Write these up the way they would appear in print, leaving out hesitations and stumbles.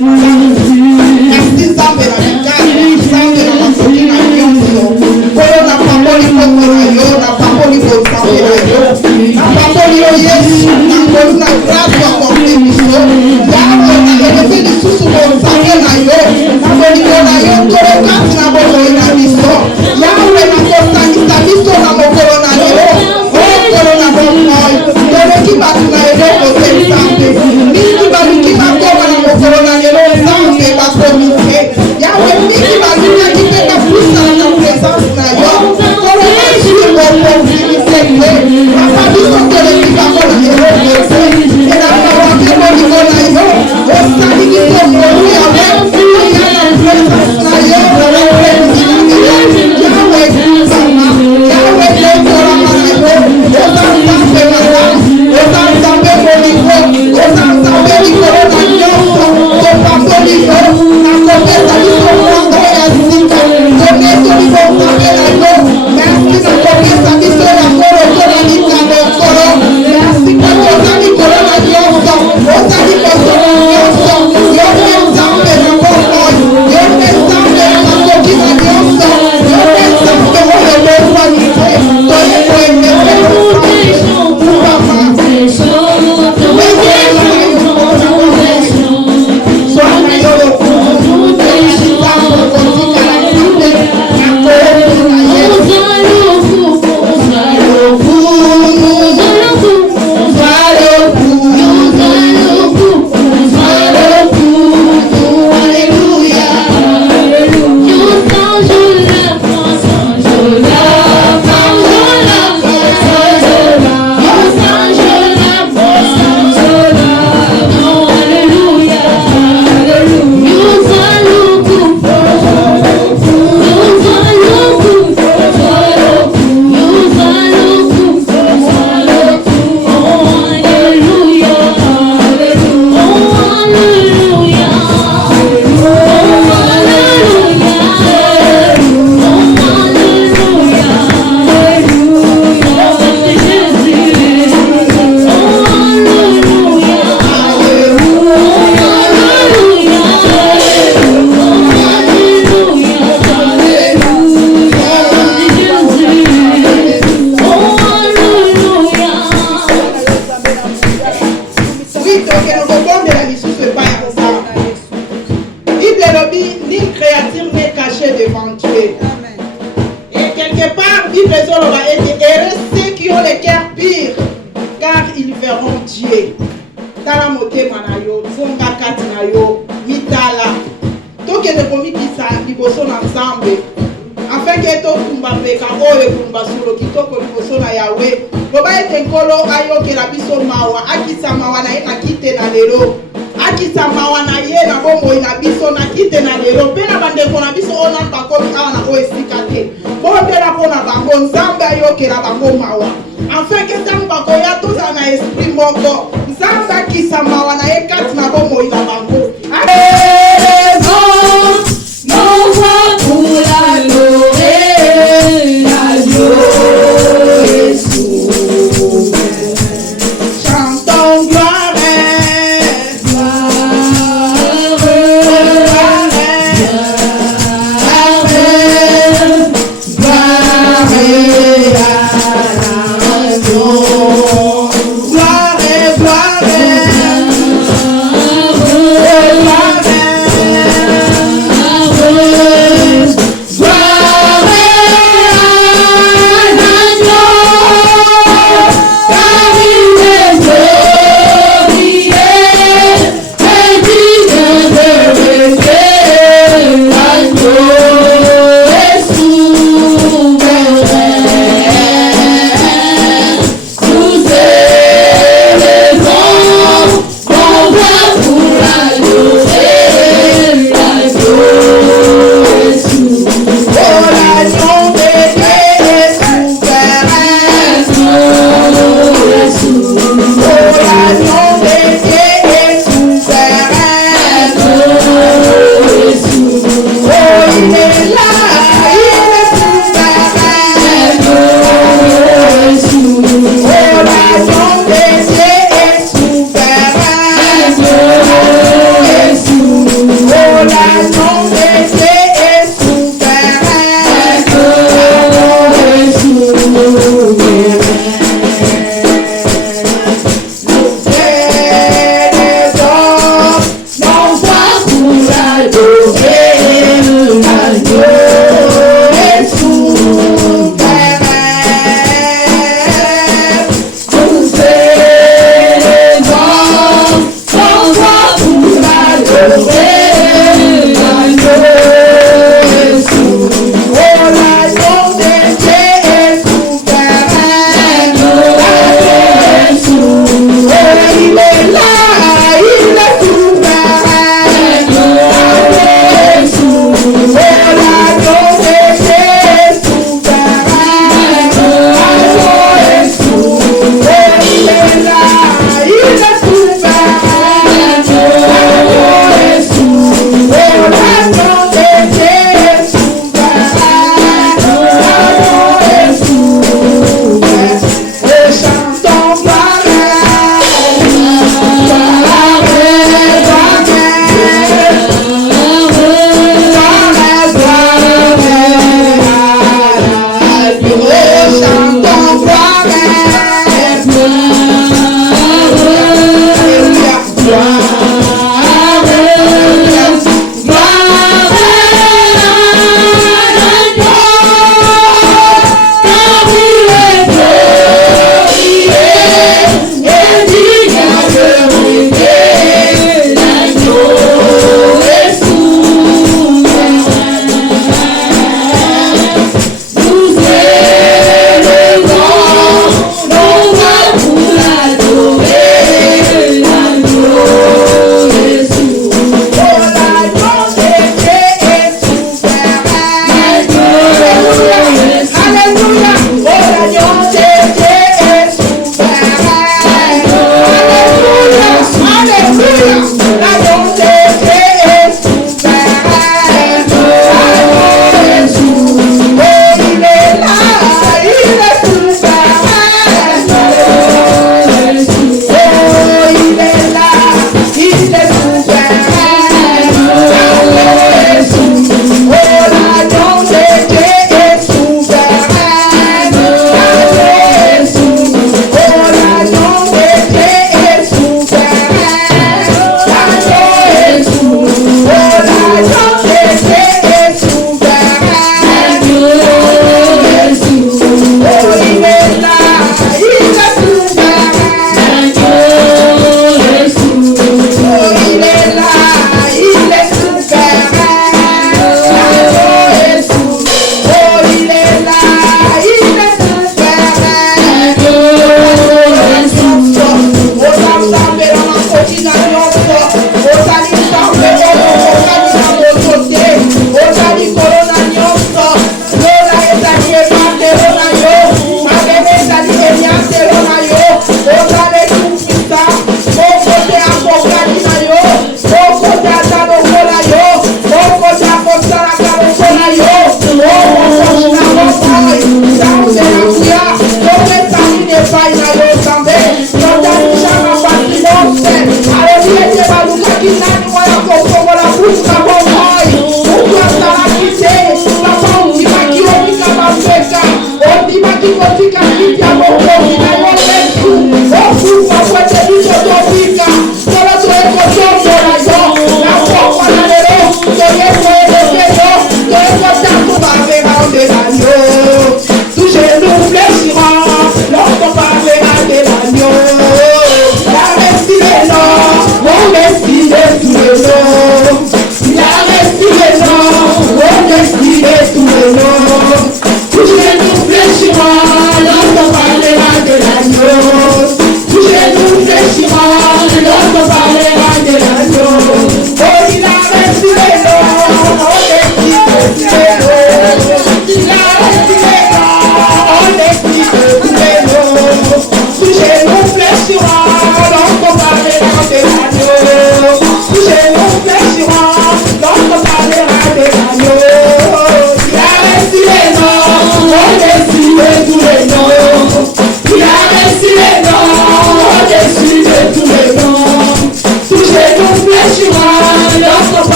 Gloire,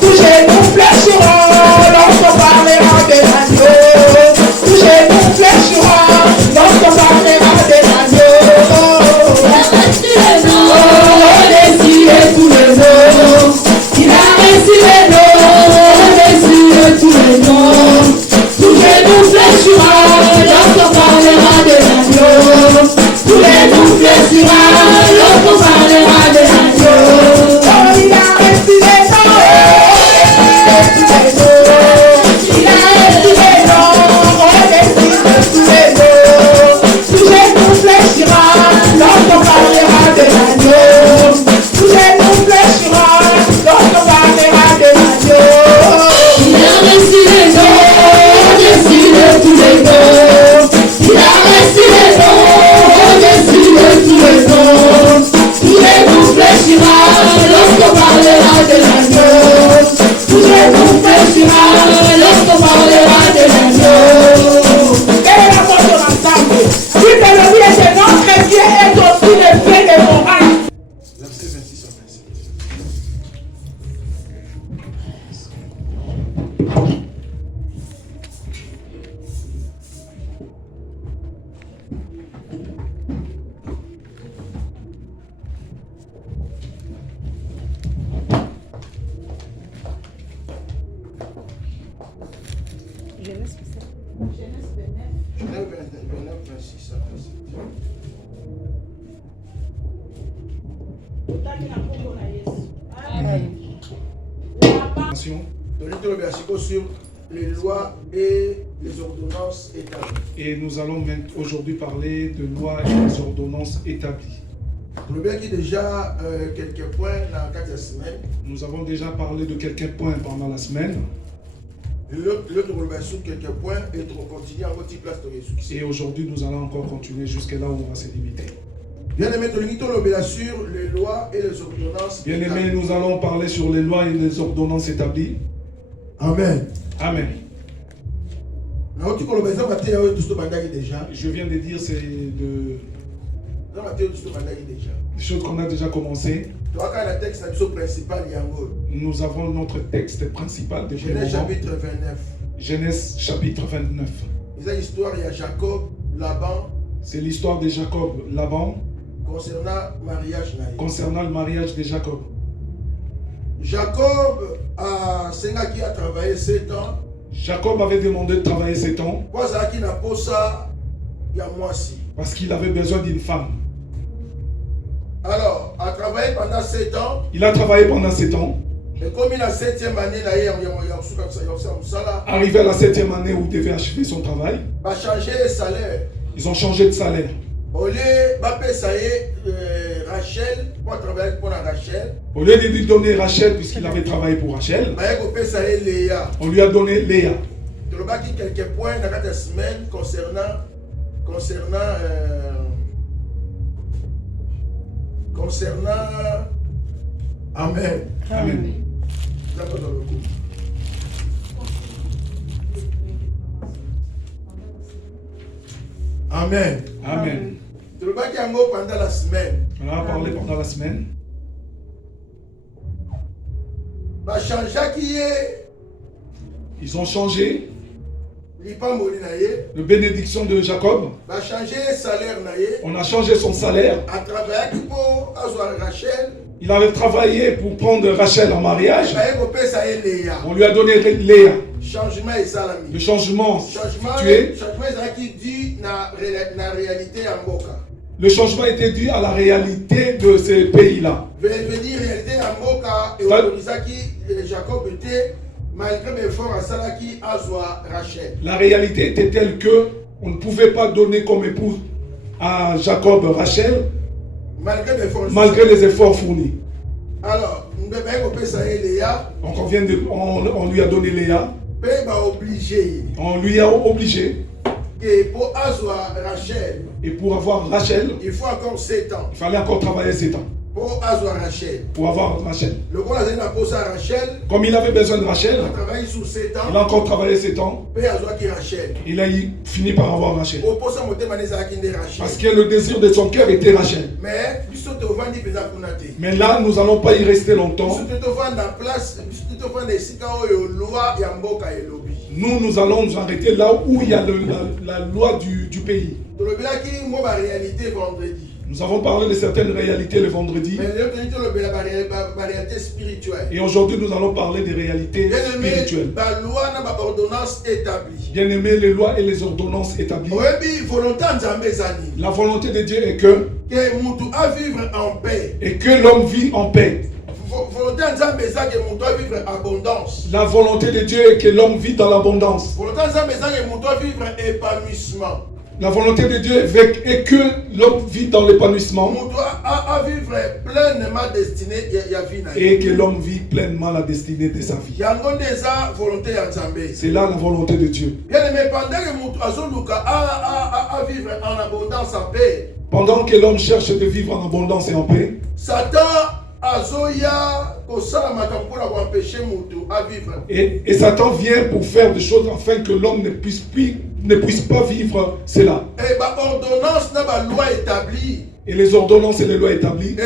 Touchez-nous, fléchirons, lorsqu'on parlera de l'agneau. Sur les lois et les ordonnances établies. Et nous allons aujourd'hui parler de lois et des ordonnances établies. Déjà quelques points dans 4 semaines. Nous avons déjà parlé de quelques points pendant la semaine. Quelques points et on continue en votre place de Et aujourd'hui, nous allons encore continuer jusqu'à là où on va se limiter. Bien-aimé, sur les lois et les ordonnances. Bien-aimé, nous allons parler sur les lois et les ordonnances établies. Amen. Amen. Je viens de dire, c'est des choses qu'on a déjà commencé. Nous avons notre texte principal de Genèse chapitre 29. Genèse chapitre 29. C'est l'histoire de Jacob, Laban, concernant le mariage de Jacob. Jacob a travaillé 7 ans. Jacob avait demandé de travailler 7 ans parce qu'il avait besoin d'une femme. Alors, a travaillé pendant 7 ans. Il a travaillé pendant 7 ans. Et comme il a 7e année, arrivé à la 7e année où il devait achever son travail, ils ont changé de salaire. Au lieu de lui donner Rachel, puisqu'il avait travaillé pour Rachel, on lui a donné Léa. Quelques points dans la semaine concernant Amen. Amen. Amen. Amen. Pendant la semaine. On a parlé pendant la semaine. Ils ont changé la bénédiction de Jacob. On a changé son salaire. Il avait travaillé pour prendre Rachel en mariage. On lui a donné Léa. Le changement situé. Le changement était dû à la réalité de ce pays-là. La réalité était telle que on ne pouvait pas donner comme épouse à Jacob Rachel malgré les efforts fournis. Alors, on lui a donné Léa. On lui a obligé. Et pour avoir Rachel, il faut encore 7 ans. Il fallait encore travailler 7 ans. Pour avoir Rachel. Comme il avait besoin de Rachel, il a encore travaillé 7 ans. Il a fini par avoir Rachel. Parce que le désir de son cœur était Rachel. Mais là, nous n'allons pas y rester longtemps. Nous allons nous arrêter là où il y a la loi du pays. Nous avons parlé de certaines réalités le vendredi. Et aujourd'hui, nous allons parler des réalités spirituelles. Bien aimé, les lois et les ordonnances établies. La volonté de Dieu est que l'homme vit en paix. La volonté de Dieu est que l'homme vit dans l'abondance. La volonté de Dieu est que l'homme vit dans l'épanouissement et que l'homme vit pleinement la destinée de sa vie. C'est là la volonté de Dieu. Pendant que l'homme cherche de vivre en abondance et en paix, Satan Et Satan vient pour faire des choses afin que l'homme ne puisse pas vivre cela. Et les ordonnances et les lois établies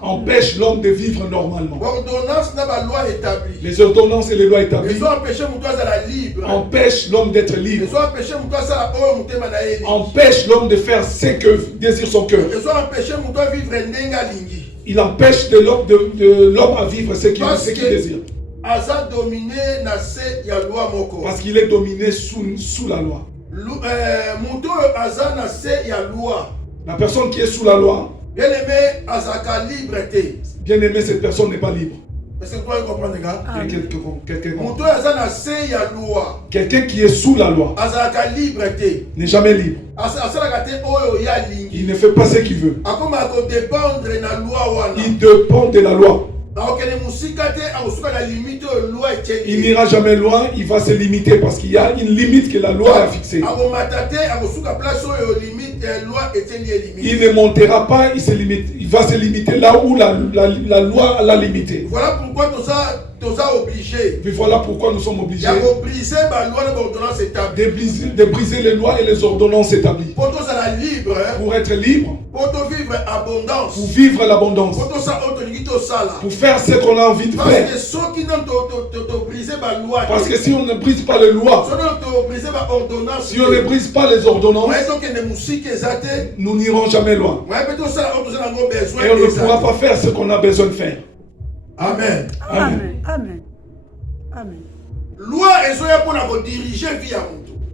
empêchent l'homme de vivre normalement. Les ordonnances et les lois établies empêchent l'homme d'être libre. Empêchent l'homme de faire ce que désire son cœur. Il empêche de l'homme à vivre ce qu'il désire. Parce qu'il est dominé sous la loi. La personne qui est sous la loi, bien aimé, cette personne n'est pas libre. Quelqu'un qui est sous la loi n'est jamais libre. Il ne fait pas ce qu'il veut. Il dépend de la loi. Il n'ira jamais loin, il va se limiter parce qu'il y a une limite que la loi a fixée. Il ne montera pas, il va se limiter là où la loi l'a limité. Voilà pourquoi nous sommes obligés. Voilà pourquoi nous sommes obligés de briser les lois et les ordonnances établies. Pour être libre. Pour vivre l'abondance. Pour faire ce qu'on a envie de faire. Parce que si on ne brise pas les lois, si on ne brise pas les ordonnances, nous n'irons jamais loin. Et on ne pourra pas faire ce qu'on a besoin de faire. Amen. Amen. Amen. Amen.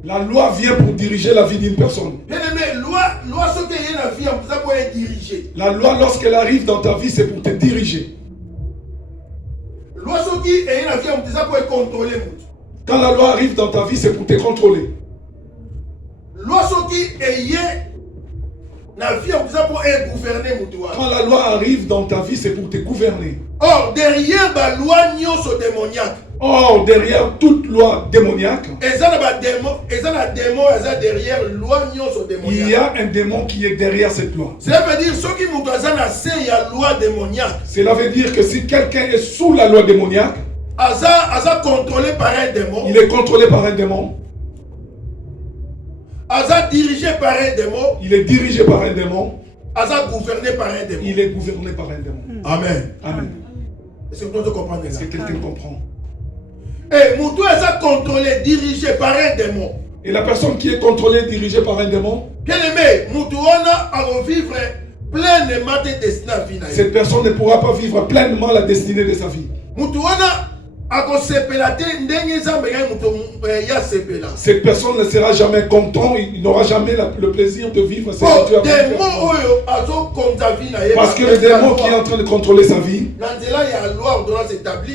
La loi vient pour diriger la vie d'une personne. La loi, lorsqu'elle arrive dans ta vie, c'est pour te diriger. Quand la loi arrive dans ta vie, c'est pour te contrôler. Quand la loi arrive dans ta vie, c'est pour te gouverner. Or, derrière la loi démoniaque. Or, derrière toute loi démoniaque, il y a un démon qui est derrière cette loi. Cela veut dire que si quelqu'un est sous la loi démoniaque, il est contrôlé par un démon. Dirigé par un démon. Il est dirigé par un démon. Gouverné par un démon. Il est gouverné par un démon. Amen. Amen. Est-ce que tu comprends? Est-ce que quelqu'un comprend? Et Moutou est contrôlé, dirigé par un démon. Et la personne qui est contrôlée, dirigée par un démon, bien aimé, Moutou a vivre pleinement tes destinées. Cette personne ne pourra pas vivre pleinement la destinée de sa vie. Moutou cette personne ne sera jamais content, il n'aura jamais le plaisir de vivre cette vie. Parce que le démon qui est en train de contrôler sa vie,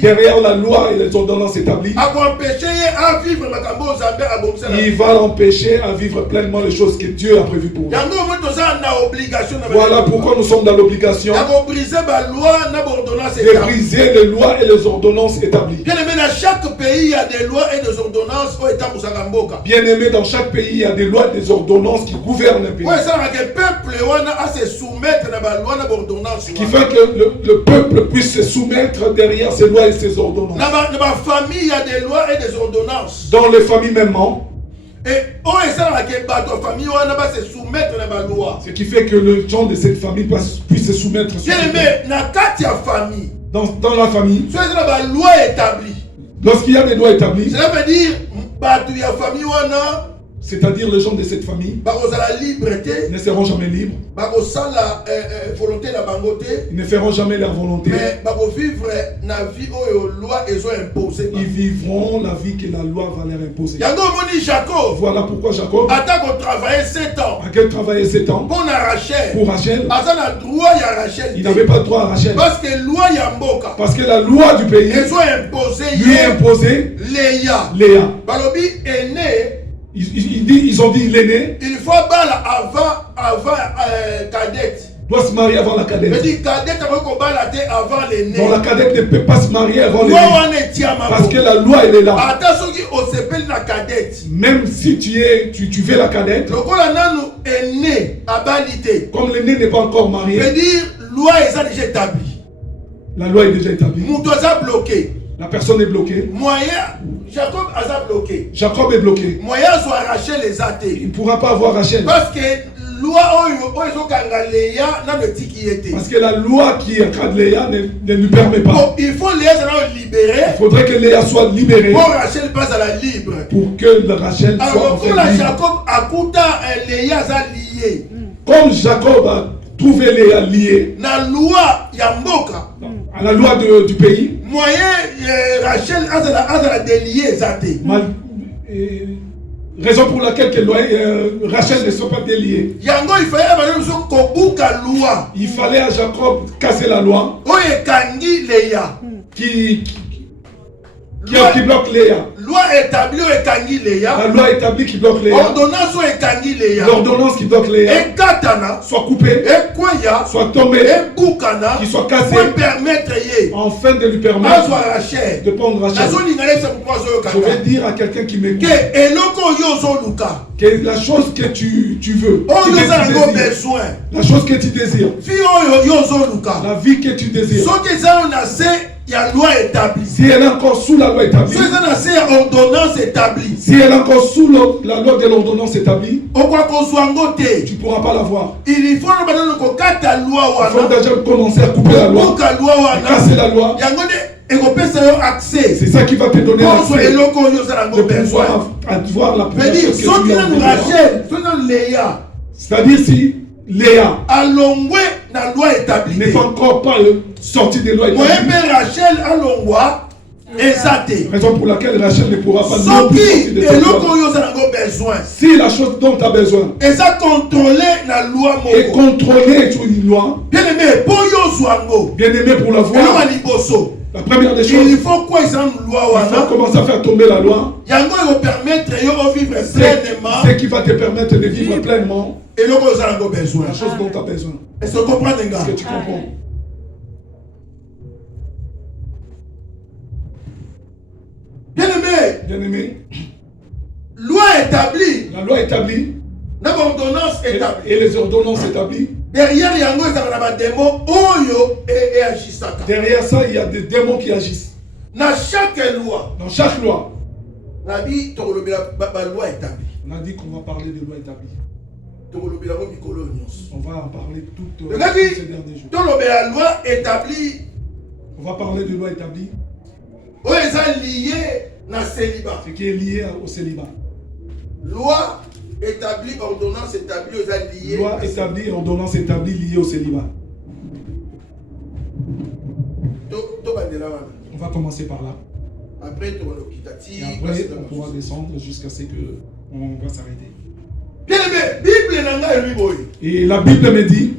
derrière la loi et les ordonnances établies, il va l'empêcher à vivre pleinement les choses que Dieu a prévues pour lui. Voilà pourquoi nous sommes dans l'obligation de briser les lois et les ordonnances établies. Bien aimé, dans chaque pays, il y a des lois et des ordonnances. Bien aimé, dans chaque pays, il y a des lois et des ordonnances qui gouvernent un pays. Ce qui fait que le peuple puisse se soumettre derrière ces lois et ces ordonnances. Dans ma famille, il y a des lois et des ordonnances. Dans les familles même. Ce qui fait que le gens de cette famille puissent se soumettre. Bien aimé, dans la famille, lorsqu'il y a des lois établies, cela veut dire c'est-à-dire les gens de cette famille ne seront jamais libres. Ils ne feront jamais leur volonté. Ils vivront la vie que la loi va leur imposer. Voilà pourquoi Jacob a travaillé 7 ans pour Rachel. Il n'avait pas de droit à Rachel. Parce que la loi du pays lui a imposé Léa. Ils ont dit l'aîné. Il faut avant cadette. Doit se marier avant la cadette. Mais dit cadette avant l'aîné. Donc la cadette ne peut pas se marier avant l'aîné. Parce que la loi elle est là. Même si tu veux la cadette. Comme l'aîné n'est pas encore marié. Veut dire loi est déjà établie. La loi est déjà établie. Moutoza bloqué. La personne est bloquée. Moyen, Jacob a bloqué. Jacob est bloqué. Moyen soit Rachel les athées. Il ne pourra pas avoir Rachel. Parce que loi parce que la loi qui encadre Léa ne lui permet pas. Bon, il faut Léa soit libérée. Il faudrait que Léa soit libérée. Pour Rachel passe à la libre. Pour que Rachel soit alors, enfin pour la libre. Jacob akuta Léa a lié. Comme Jacob a trouvé Léa liée. La loi Yamboka. À la loi du pays. Moyen Rachel a la délié zaté. Raison pour laquelle Rachel ne soit pas déliée. Il fallait à Jacob casser la loi qui bloque Léa. Loi établie La loi établie qui bloque Léa. L'ordonnance qui bloque Léa. Soit coupée, soit tombée, qui soit cassée, afin de lui permettre de prendre Rachel. Je vais dire à quelqu'un qui m'écoute que la chose que tu veux, la chose que tu désires, la vie que tu désires, il y a loi établie. Si elle est encore sous la loi établie, si elle est ordonnance établie, si elle est encore sous la loi de l'ordonnance établie, tu ne pourras pas la voir. Il faut déjà commencer à couper la loi, à casser la loi. C'est ça qui va te donner l'accès de pouvoir avoir la puissance que tu as. C'est-à-dire si Léa n'est pas encore pas sortie des lois établies. Raison pour laquelle Rachel ne pourra pas non plus sortir de cette loi. Si la chose dont tu as besoin est contrôlée sur une loi, bien aimé pour la voir, la première des choses, il faut commencer à faire tomber la loi. Ce qui va te permettre de vivre pleinement la chose dont tu as besoin. Est-ce que tu comprends? Bien-aimé, loi établie. La loi établie. Et les ordonnances établies. Derrière ça, il y a des démons qui agissent. Dans chaque loi. Dans chaque loi. On a dit qu'on va parler de loi établie. On va en parler toutes ces derniers jours. On va parler de loi établie. Ce qui est lié au célibat. Loi établie, ordonnance établie, liée. Loi établie, ordonnance établie liée au célibat. On va commencer par là. Après, on pourra descendre jusqu'à ce qu'on va s'arrêter. Et la Bible me dit,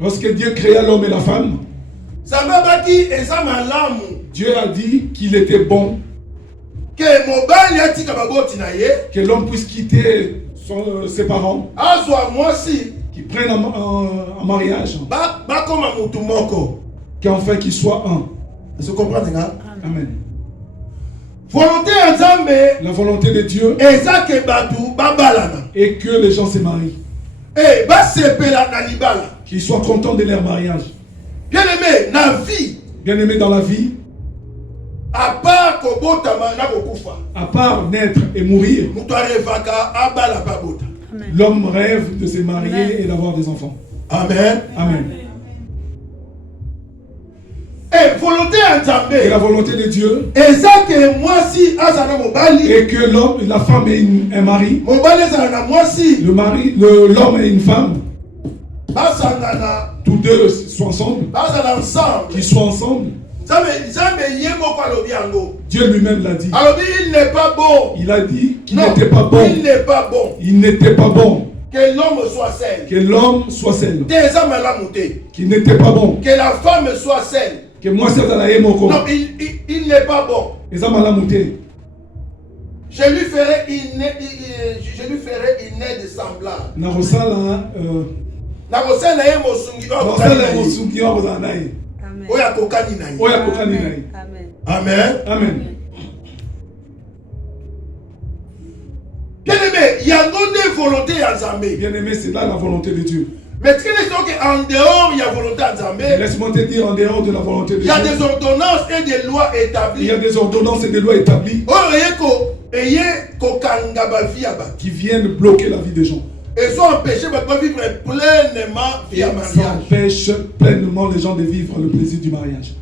lorsque Dieu créa l'homme et la femme, Dieu a dit qu'il était bon que l'homme puisse quitter ses parents, qu'il prenne un mariage, qu'enfin qu'il soit un. Amen. La volonté de Dieu est que les gens se marient, qu'ils soient contents de leur mariage. Bien-aimé dans la vie, à part naître et mourir, l'homme rêve de se marier et d'avoir des enfants. Amen. Amen. Et la volonté de Dieu est que la femme ait un mari, l'homme ait une femme, tous deux soient ensemble, qu'ils soient ensemble. Dieu lui-même l'a dit. Il n'est pas bon. Il a dit qu'il n'était pas bon. Il n'est pas bon. Il n'était pas bon. Que l'homme soit seul. Que l'homme soit seul. Qu'il n'était pas bon. Que la femme soit seule. Que moi c'est dans la non, il n'est pas bon. Je lui ferai une aide semblable. Amen. Amen. Bien-aimé, il y a une volonté à Zambé. Bien-aimé, c'est là la volonté de Dieu. Mais en dehors, il y a volonté de Zambé. Laisse-moi te dire, en dehors de la volonté de Dieu. Il y a des ordonnances et des lois établies. Il y a des ordonnances et des lois établies qui viennent bloquer la vie des gens. Ils ont empêché de vivre pleinement via mariage. Ça empêche pleinement les gens de vivre le plaisir du mariage.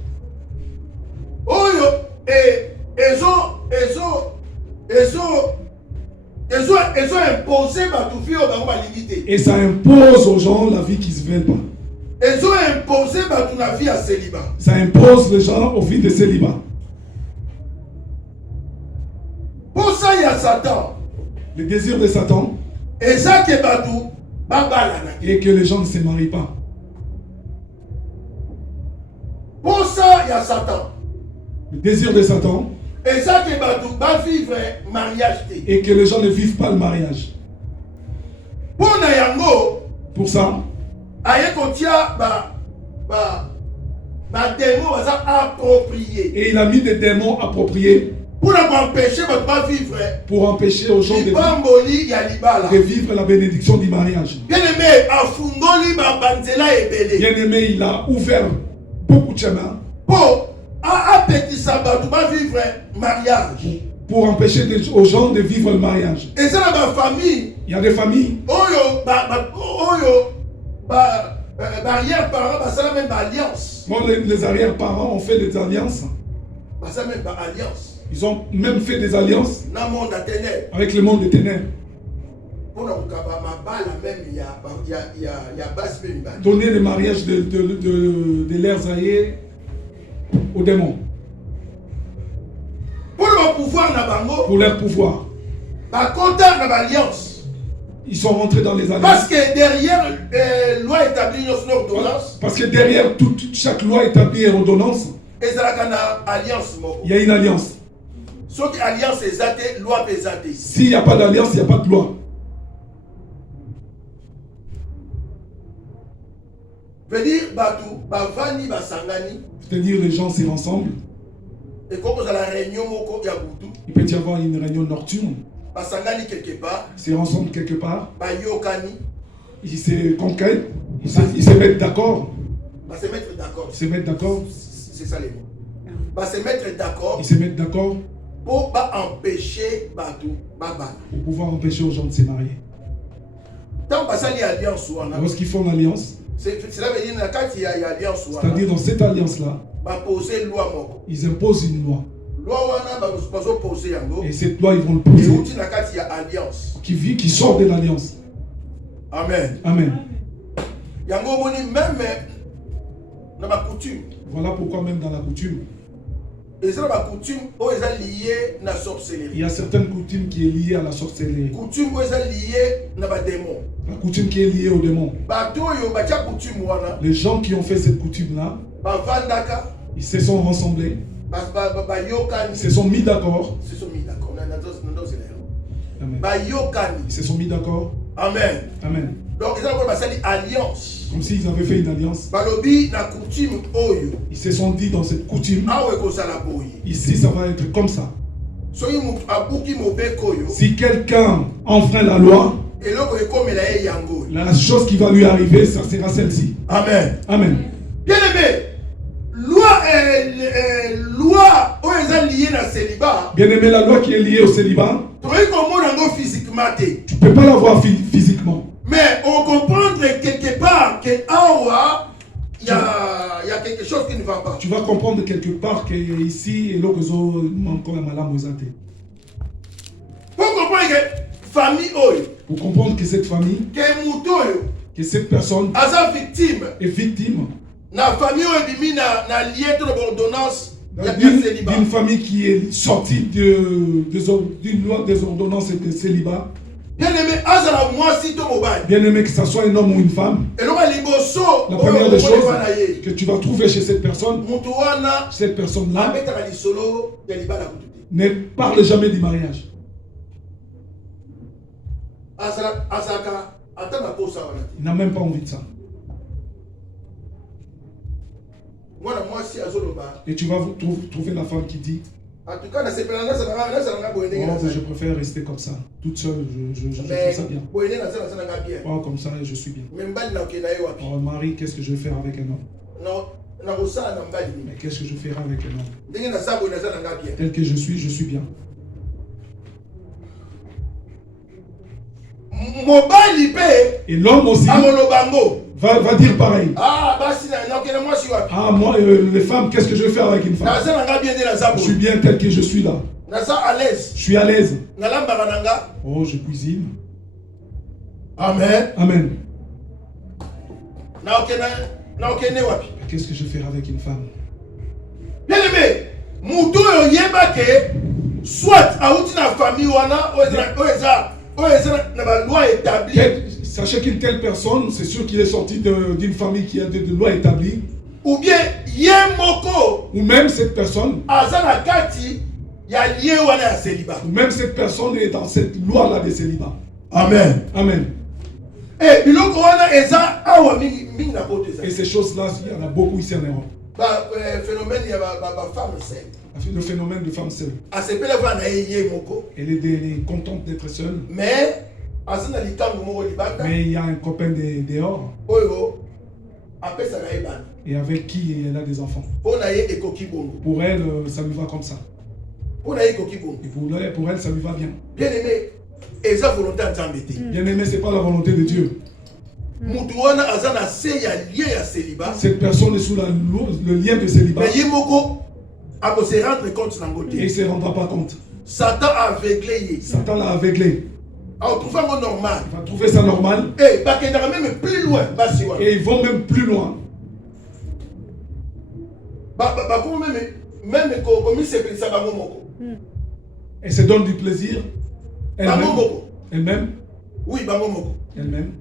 Ils ont imposé et ça impose aux gens la vie qui ne se veulent pas. Ils ont imposé la vie à célibat. Ça impose les gens aux vies de célibat. Pour ça, il y a Satan. Le désir de Satan. Et que les gens ne se marient pas. Pour ça, il y a Satan. Le désir de Satan. Et que les gens ne vivent pas le mariage. Pour ça, et il a mis des démons appropriés pour empêcher aux gens de vivre la bénédiction du mariage. Bien-aimé, il a ouvert beaucoup de chemins pour empêcher aux gens de vivre le mariage. Et ça, dans ma famille, il y a des familles les arrière-parents ont fait des alliances. Ils ont même fait des alliances avec le monde des ténèbres. Donner le mariage de leurs aïeux aux démons. Pour leur pouvoir. Ils sont rentrés dans les alliances. Parce que derrière loi établie une ordonnance. Parce que derrière chaque loi établie une ordonnance. Il y a une alliance. S'il n'y a pas d'alliance, il n'y a pas de loi. C'est-à-dire les gens sont ensemble. Il peut y avoir une réunion nocturne. C'est ensemble quelque part. Ils se conquêtent. Ils se mettent d'accord. Se mettre d'accord. C'est ça les mots. Se mettre d'accord. Ils se mettent d'accord. Pour empêcher pour pouvoir empêcher aux gens de se marier. Lorsqu'ils font l'alliance, c'est-à-dire dans cette alliance-là, ils imposent une loi. Et cette loi, ils vont le poser. Qui sort de l'alliance. Amen. Amen. Coutume. Voilà pourquoi même dans la coutume, il y a certaines coutumes qui est liées à la sorcellerie. La coutume qui est liée aux démons. Les gens qui ont fait cette coutume-là, ils se sont rassemblés. Ils se sont mis d'accord. Ils se sont mis d'accord. Amen. Amen. Donc, ils ont fait une alliance. Comme s'ils avaient fait une alliance. Ils se sont dit dans cette coutume. Ici, ça va être comme ça. Si quelqu'un enfreint la loi, la chose qui va lui arriver, ça sera celle-ci. Amen. Amen. Bien aimé, loi liée à célibat. Bien aimé, la loi qui est liée au célibat, tu ne peux pas la voir physiquement. Mais on comprend quelque part que il y a quelque chose qui ne va pas. Tu vas comprendre quelque part que ici et là que encore un malade mosate. Pour comprendre que famille pour comprendre que cette famille, que cette personne est victime. La famille est liée à l'ordonnance. D'une famille qui est sortie d'une loi des ordonnances et de célibat. Bien aimé, que ce soit un homme ou une femme, la première des choses que tu vas trouver chez cette personne, là ne parle jamais du mariage. Il n'a même pas envie de ça. Et tu vas trouver la femme qui dit, En tout cas, je préfère rester comme ça, toute seule, je trouve ça bien. Oh, comme ça, je suis bien. Oh, Marie, qu'est-ce que je vais faire avec un homme? Mais qu'est-ce que je ferai avec un homme? Tel que je suis bien. Et l'homme aussi va dire pareil. Ah, moi, les femmes, qu'est-ce que je vais faire avec une femme? Je suis bien tel que je suis là. Je suis à l'aise. Oh, je cuisine. Amen. Amen. Qu'est-ce que je vais faire avec une femme? Bien aimé, soit à la famille sachez qu'une telle personne, c'est sûr qu'il est sorti d'une famille qui a des lois établies. Ou bien, ou même cette personne, ou même cette personne est dans cette loi-là de célibat. Amen. Amen. Et ces choses-là, il y en a beaucoup ici en Europe. Le phénomène de femme seule. Elle est contente d'être seule. Mais il y a un copain dehors. Et avec qui elle a des enfants. Pour elle, ça lui va comme ça. Et pour elle, ça lui va bien. Bien aimé, bien aimé, c'est pas la volonté de Dieu. Cette personne est sous le lien de célibat. Et il ne se rendra pas compte. Satan l'a aveuglé. Il va trouver ça normal. Et ils vont même plus loin. Et se donne du plaisir. Elle-même. Oui, elle-même.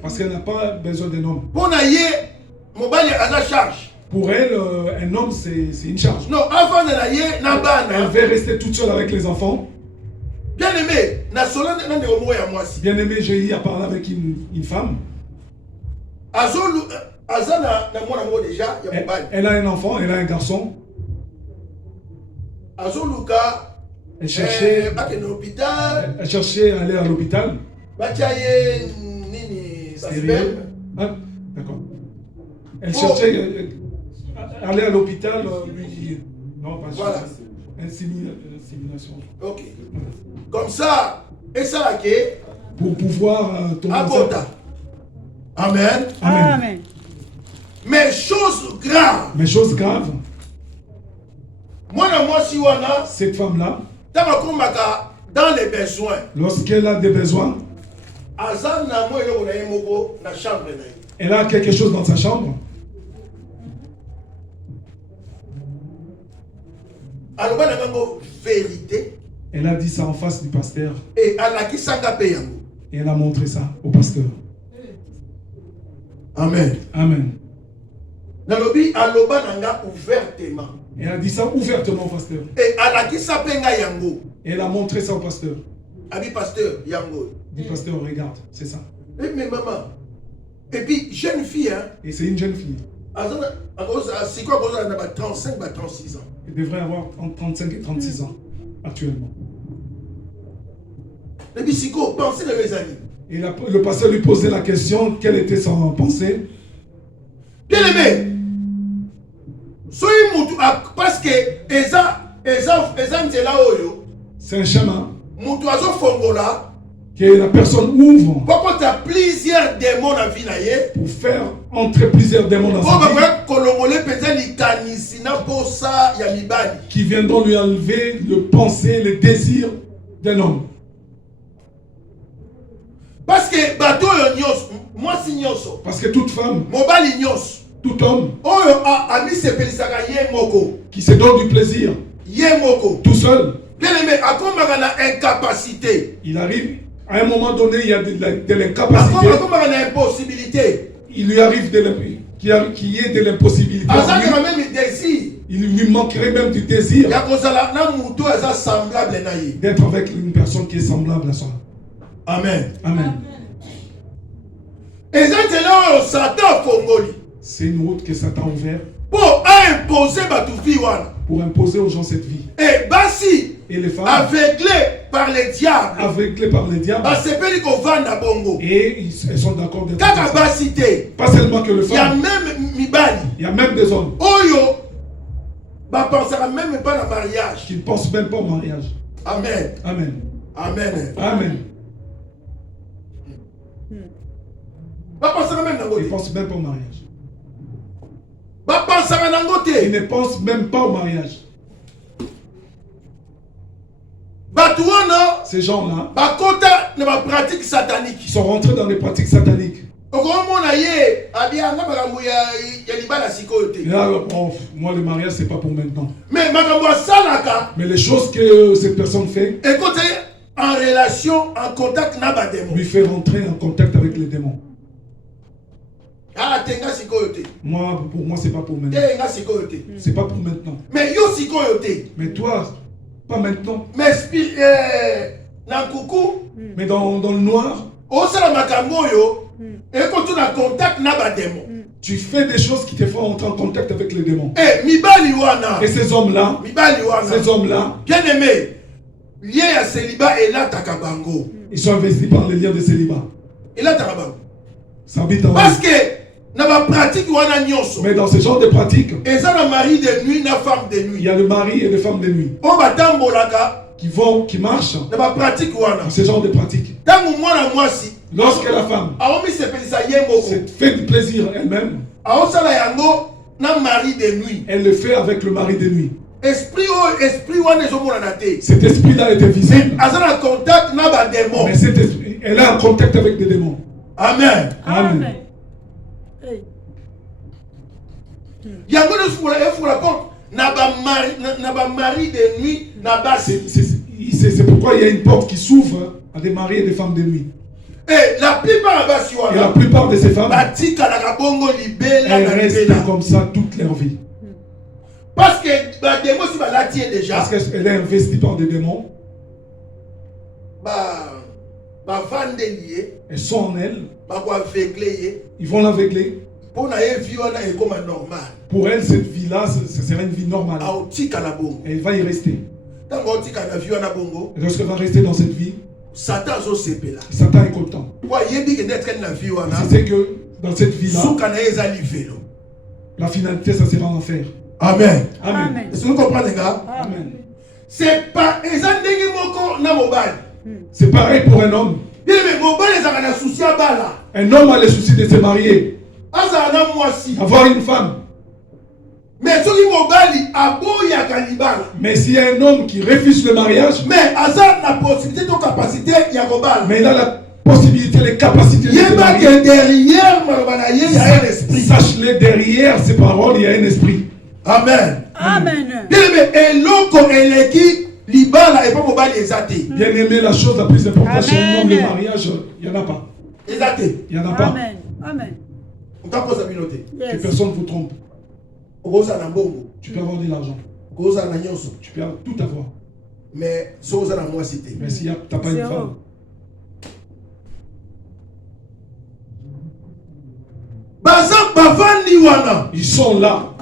Parce qu'elle n'a pas besoin d'un homme. Pour elle, un homme, c'est une charge. Non, elle veut rester toute seule avec les enfants. Bien aimé, j'ai eu à parler avec une femme. Elle a un enfant, elle a un garçon. Elle cherchait à aller à l'hôpital. D'accord. Elle cherchait à aller à l'hôpital, lui dire non, pas voilà. Insémination. Ok. Comme ça, et ça là pour pouvoir tomber enceinte. Amen. Amen. Mais chose grave. Cette femme-là, dans les besoins, lorsqu'elle a des besoins, elle a quelque chose dans sa chambre. Vérité. Elle a dit ça en face du pasteur. Et elle a montré ça au pasteur. Amen. Amen. Ouvertement. Elle a dit ça ouvertement au pasteur. Et elle a montré ça au pasteur. Abi pasteur, yango. Dit pasteur, regarde, c'est ça. Mais maman. Et puis, jeune fille, hein. Et c'est une jeune fille. C'est quoi, 35, 36 ans. Elle devrait avoir entre 35 et 36 ans, actuellement. Et puis, c'est quoi, pensez de mes amis. Et le pasteur lui posait la question, quelle était son pensée. Bien aimé. Parce que c'est un chemin que la personne ouvre pour plusieurs démons dans la vie pour faire entrer plusieurs démons dans sa vie qui viendront lui enlever le pensée, le désir d'un homme. Parce que toute femme, tout homme qui se donne du plaisir tout seul, il arrive à un moment donné, il y a de l'incapacité. Il lui arrive qu'il y ait de l'impossibilité. Il lui manquerait même du désir d'être avec une personne qui est semblable à soi. Amen. Amen. C'est une route que Satan a ouverte pour imposer pour imposer aux gens cette vie. Et basi, et les femmes, aveuglées par les diables, et elles sont d'accord d'être pas seulement que le femme, il y a même des hommes qui ne pensent même pas au mariage. Amen. Amen. Amen. Amen. Ils ne pensent même pas au mariage. Ils ne pensent même pas au mariage. Ces gens-là sont rentrés dans les pratiques sataniques. Et là, moi, le mariage, c'est pas pour maintenant. Mais les choses que cette personne fait, en relation, en contact, lui fait rentrer en contact avec les démons. Moi, pour moi, c'est pas pour maintenant. C'est pas pour maintenant. Mais toi, pas maintenant. Mais dans le noir, tu fais des choses qui te font entrer en contact avec les démons. Et ces hommes-là, bien aimé, ils sont investis par les liens de célibat. Ça habite en parce que mais dans ce genre de pratiques, il y a mari de nuit, femme de nuit. Il y a le mari et les femmes de nuit qui marchent dans ce genre de pratiques. Lorsque la femme se fait du plaisir elle-même, elle le fait avec le mari de nuit. Cet esprit-là était visible. Mais cet esprit, elle est en contact avec des démons. Amen. Amen. C'est pourquoi il y a une porte qui s'ouvre à des maris et des femmes de nuit. Et la plupart de ces femmes, elles restent comme ça toute leur vie. Parce qu'elle est investie par des démons. Elles sont en elle. Ils vont l'aveugler. Pour elle, cette vie-là, ce serait une vie normale. Et elle va y rester. Et lorsqu'elle va rester dans cette vie, Satan est content. C'est que dans cette vie-là, la finalité, ça sera l'enfer. Amen. Amen. Est-ce que vous comprenez, les gars? Amen. C'est pas c'est pareil pour un homme. Un homme a le souci de se marier, avoir une femme. Mais s'il y a un homme qui refuse le mariage, mais il a la possibilité, les capacités de se marier. Sache-le, derrière ces paroles, il y a un esprit. Amen. Amen. Bien aimé, la chose la plus importante chez un homme, le mariage, il n'y en a pas. Il n'y en a pas. Amen. Amen. Que personne ne vous trompe. Tu peux avoir de l'argent. Tu peux tout avoir. Mais si tu n'as pas une femme. Ils sont là.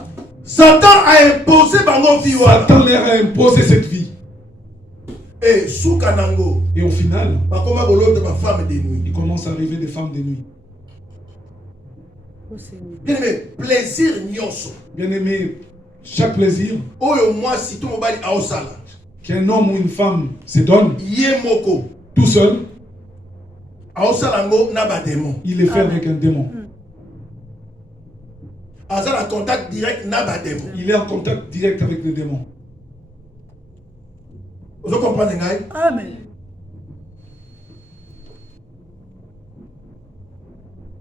Satan a imposé Satan leur a imposé cette vie. Et au final, il commence à arriver des femmes de nuit. Bien aimé, plaisir. Bien aimé, chaque plaisir qu'un homme ou une femme se donne tout seul, il est fait avec un démon. Il est en contact direct avec le démon. Vous comprenez? Amen.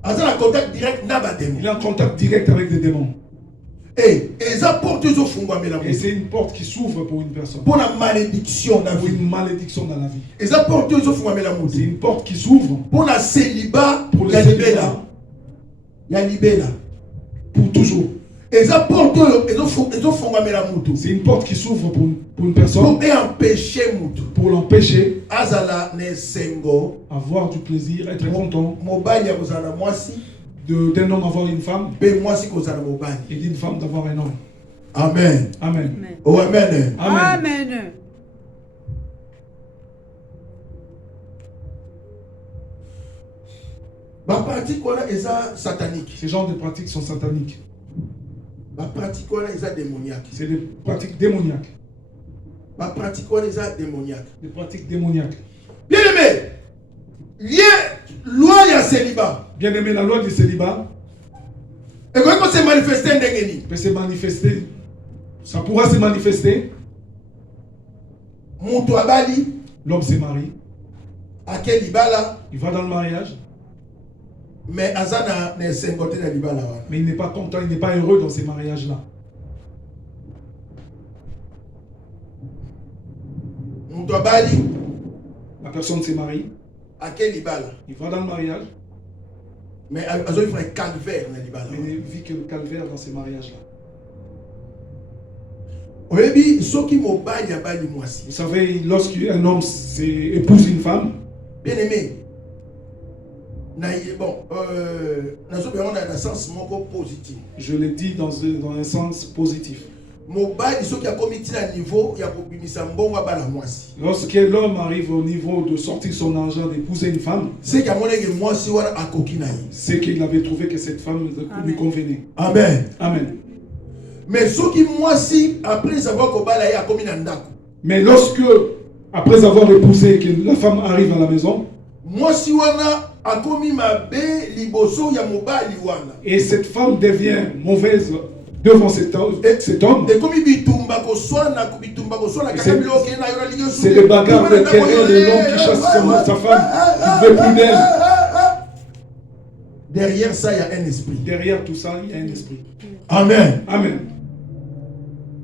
Il est en contact direct avec les démons. Et c'est une porte qui s'ouvre pour une personne. Pour la malédiction dans la vie. Une malédiction dans la vie. C'est une porte qui s'ouvre pour la célibat. Pour le célibat. Pour toujours. C'est une porte qui s'ouvre pour une personne. Pour l'empêcher. Avoir du plaisir, être content. D'un homme avoir une femme. Et d'une femme d'avoir un homme. Amen. Amen. Oh, amen. Amen. Ma pratique est satanique. Ces genres de pratiques sont sataniques. Ma pratique est démoniaque. C'est des pratiques démoniaques. Ma pratique est démoniaque. Des pratiques démoniaques. Bien aimé, loi ya célibat. Bien aimé, la loi du célibat. Et comment se manifester ndengeni? Peut se manifester. Ça pourra se manifester. Monto abali. L'homme se marie. À quel libala? Il va dans le mariage. Mais Azana ne s'incote dans libala. Mais il n'est pas content, il n'est pas heureux dans ces mariages-là. Monto abali. La personne se marie. À quel libala? Il va dans le mariage. Mais Azo il ferait calvaire dans libala. Mais il ne vit que le calvaire dans ces mariages-là. Vous savez, lorsqu'un homme épouse une femme, bien aimé, bon, dans un sens positif. Je l'ai dit dans un sens positif. Lorsque l'homme arrive au niveau de sortir son argent, d'épouser une femme, c'est qu'il avait trouvé que cette femme lui convenait. Amen. Amen. Mais ce qui moi si après avoir kobala ya komi na ndako. Mais lorsque après avoir épousé que la femme arrive à la maison, moi si wana akomi mabe liboso ya mobali wana. Et cette femme devient mauvaise devant cet homme. Et comme bitumba ko swana kakabilo ke na yora ligyo. C'est le bagarre de querelle de l'homme qui chasse sa femme, qui veut plus d'elle. Derrière ça, il y a un esprit. Derrière tout ça, il y a un esprit. Amen. Amen.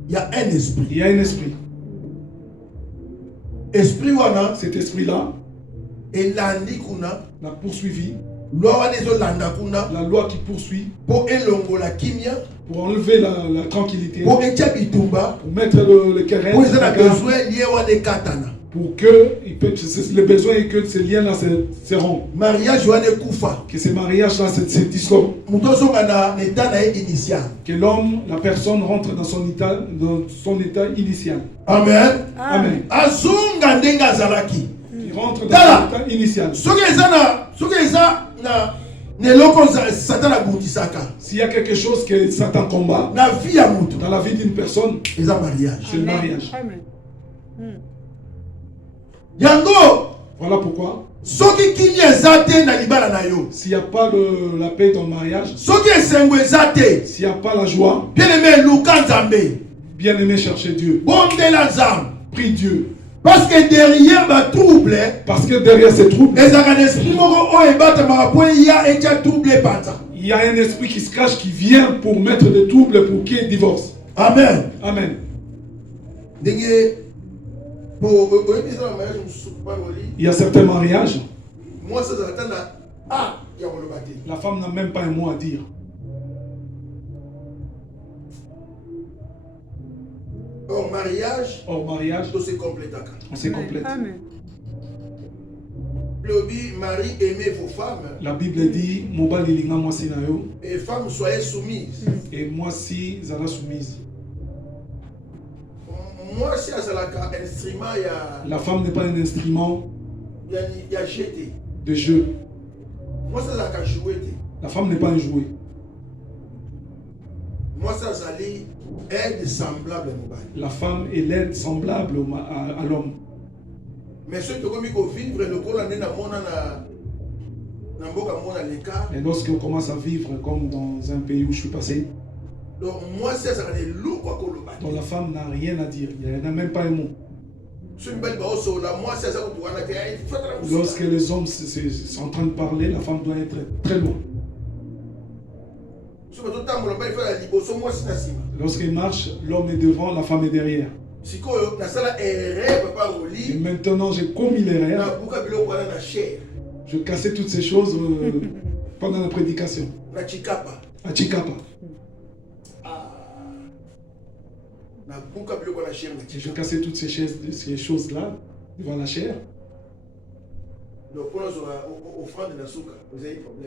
Il y a un esprit. Il y a un esprit. Esprit wana. Cet esprit-là. Et l'andikuna. L'a poursuivi. La loi qui poursuit. Pour elongola kimia. Pour enlever la tranquillité. Pour mettre le querelle. Pour que le besoin est que ces liens-là se rompent. Mariage kufa. Que ces mariages-là se dissolvent. Que l'homme, la personne rentre dans son état initial. Amen. Amen. Il rentre dans son état initial. S'il y a quelque chose que Satan combat dans la vie d'une personne, c'est le mariage. Amen. Voilà pourquoi. S'il n'y a pas la paix dans le mariage, s'il n'y a pas la joie, bien aimé chercher Dieu, prie Dieu. Parce que derrière ma trouble, ces troubles, il y a un esprit qui se cache, qui vient pour mettre des troubles pour qu'il y ait divorce. Amen. Amen. Il y a certains mariages, la femme n'a même pas un mot à dire. Hors mariage, on se complète. Amen. Marie, aimez vos femmes. La Bible dit, et femmes, soyez soumises. Et moi si, zala soumise. Moi si, instrument, la femme n'est pas un instrument de jeu. Moi, la femme n'est pas un jouet. Moi, ça, aide semblable à la femme est l'aide semblable à l'homme. Mais ceux qui ont vivre le et lorsqu'on commence à vivre comme dans un pays où je suis passé, donc moi ça dont la femme n'a rien à dire, il n'a même pas un mot. Lorsque les hommes sont en train de parler, la femme doit être très loin. Lorsqu'il marche, l'homme est devant, la femme est derrière. Et maintenant, j'ai commis l'erreur. Je cassais toutes ces choses pendant la prédication. À Chikapa. Je cassais toutes ces choses-là devant la chair.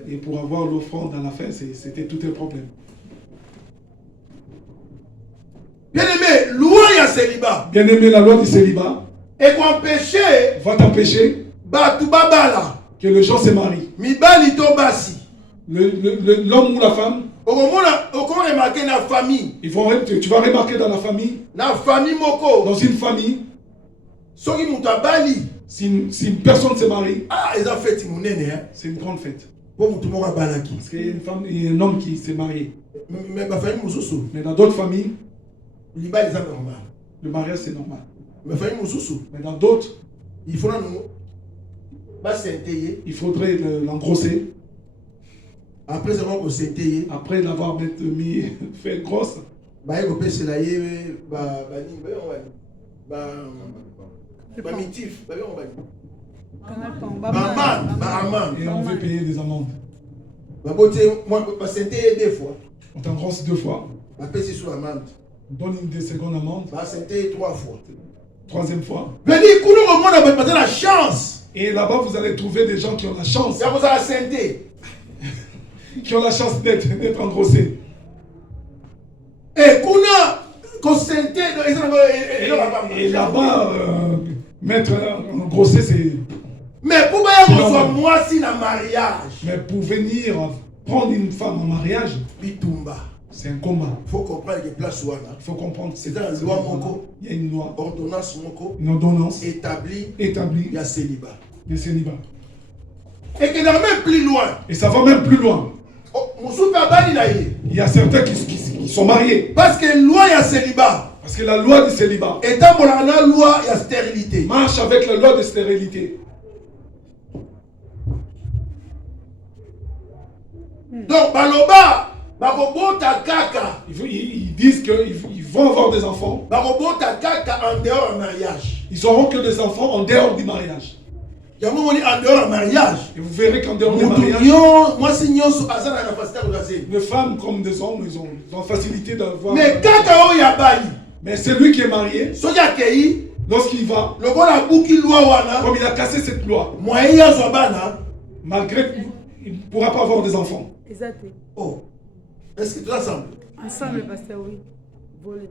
Et pour avoir l'offrande à la fin, c'était tout un problème. Bien aimé, loi ya célibat. Bien aimé, la loi du célibat et qu'on péché va t'empêcher que les gens se marient. Mibali to basi. L'homme ou la femme, tu vas remarquer dans la famille, dans une famille, si une personne se marie, c'est une grande fête. Parce qu'il y a une femme et un homme qui s'est marié. Mais dans d'autres familles, le mariage c'est normal. Mais dans d'autres, il faudrait l'engrosser. Après l'avoir fait grosse. Et on veut payer des amendes. On t'engrosse 2 fois. On donne une seconde amende. 3e fois. La chance. Et là-bas, vous allez trouver des gens qui ont la chance. Qui ont la chance d'être engrossés. Et là-bas, mettre engrossé, c'est... Mais pour venir prendre une femme en mariage, c'est un combat. Il faut comprendre que place ouana. Il faut comprendre que c'est dans la loi moko. Il y a une loi. Ordonnance moko. Une ordonnance établie. Il y a célibat. Le célibat. Et qui va même plus loin. Et ça va même plus loin. Il y a certains qui sont mariés. Parce que la loi il y a célibat. Parce que la loi du célibat. Et dans la loi il y a stérilité. Marche avec la loi de stérilité. Donc baloba. Ils disent qu'ils vont avoir des enfants. En dehors du mariage. Ils n'auront que des enfants en dehors du mariage. En dehors du mariage. Et vous verrez qu'en dehors du mariage, les femmes comme des hommes, ils ont la facilité d'avoir. Mais celui qui est marié, lorsqu'il va, comme il a cassé cette loi, malgré il ne pourra pas avoir des enfants. Exact. Oh. Est-ce que tu ensemble? Ensemble, pasteur, oui. Volé.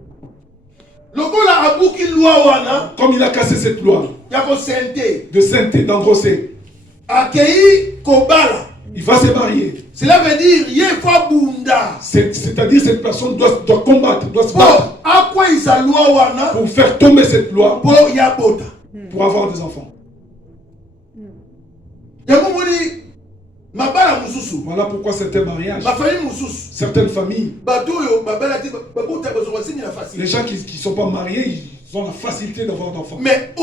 Comme il a cassé cette loi de sainteté, d'engrosser, il va se marier. Cela veut dire c'est-à-dire cette personne doit combattre, doit se battre pour faire tomber cette loi pour avoir des enfants. Voilà pourquoi certains mariages, certaines familles, les gens qui ne sont pas mariés, ils ont la facilité d'avoir d'enfants. Mais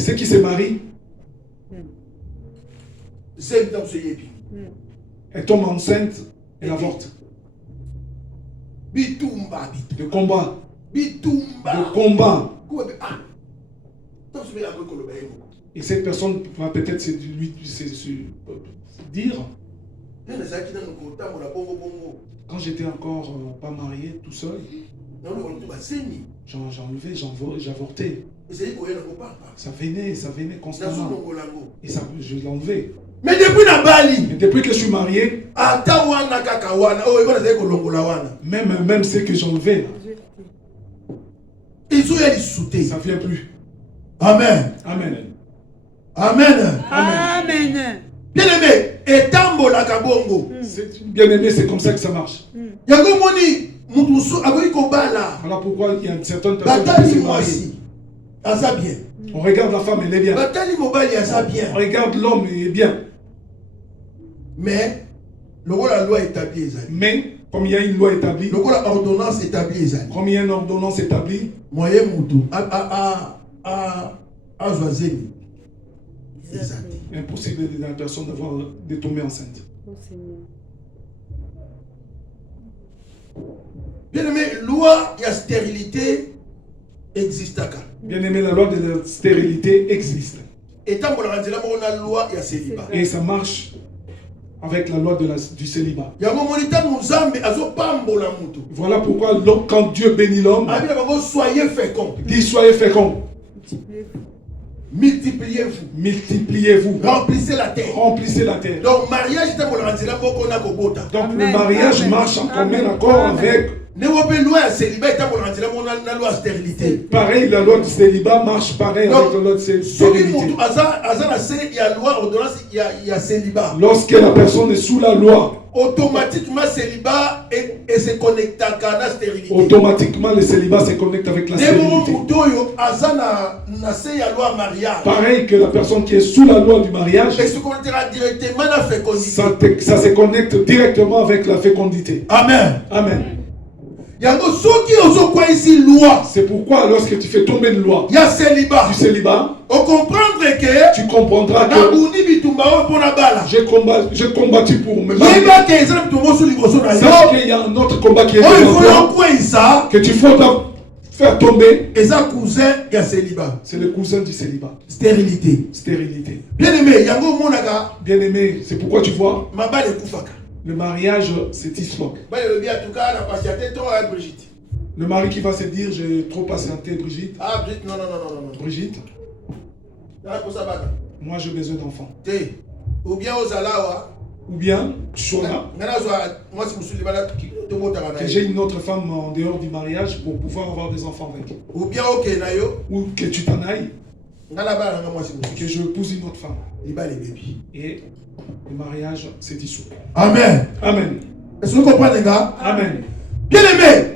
ceux qui se marient, elles tombent enceinte et l'avortent. De combat. De combat. Et cette personne va peut-être se dire, quand j'étais encore pas marié, tout seul, j'avortais. Ça venait constamment. Et ça, je l'enlevais. Mais depuis que je suis marié, même ce que j'enlevais, ça ne vient plus. Amen. Amen. Amen. Amen. Bien aimé, et tambola kabongo. Bien aimé, c'est comme ça que ça marche. Voilà pourquoi il y a une certaine personne qui se marie. On regarde la femme, elle est bien. On regarde l'homme, il est bien. Mais la loi établie. Mais comme il y a une loi établie, ordonnance établie. Comme il y a une ordonnance établie, moyen moutou impossible de la personne de tomber enceinte. Bien aimé, loi et stérilité existe. Bien aimé, la loi de la stérilité existe. Et ça marche avec la loi du célibat. Voilà pourquoi quand Dieu bénit l'homme, il dit soyez féconds. Multipliez-vous. Remplissez la terre. Donc le mariage marche en commun accord avec Pareil, la loi du célibat marche pareil avec la loi de stérilité. Lorsque la personne est sous la loi, automatiquement célibat et se connecte à la stérilité. Automatiquement le célibat se connecte avec la stérilité. Pareil que la personne qui est sous la loi du mariage, ça se connecte directement avec la fécondité. Amen. Amen. C'est pourquoi lorsque tu fais tomber une loi, il y a célibat. Du célibat, tu comprendras que j'ai combattu pour me marier. Sache qu'il y a un autre combat qui est devant toi, que tu faudras faire tomber. C'est le cousin du célibat. Stérilité. Stérilité. Bien-aimé, c'est pourquoi tu vois le mariage se disloque. Le mari qui va se dire j'ai trop patienté, Brigitte. Ah, Brigitte, non. Brigitte. Moi j'ai besoin d'enfants. Ou bien aux alawa. Ou bien tu sois là. Que j'ai une autre femme en dehors du mariage pour pouvoir avoir des enfants avec. Ou bien ou que tu t'en ailles. Que je épouse une autre femme. Et le mariage s'est dissous. Amen. Amen. Est-ce que vous comprenez, les gars? Amen. Bien-aimé,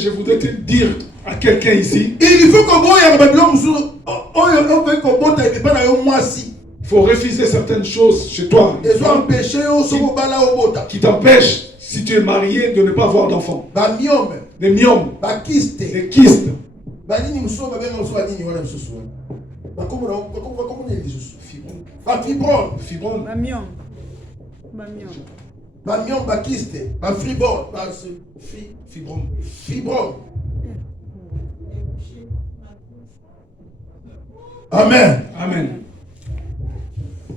je voudrais te dire à quelqu'un ici. Il faut il faut refuser certaines choses chez toi qui t'empêchent, si tu es marié, de ne pas avoir d'enfants. Des myomes, des kystes. Fibron. Amen. Amen.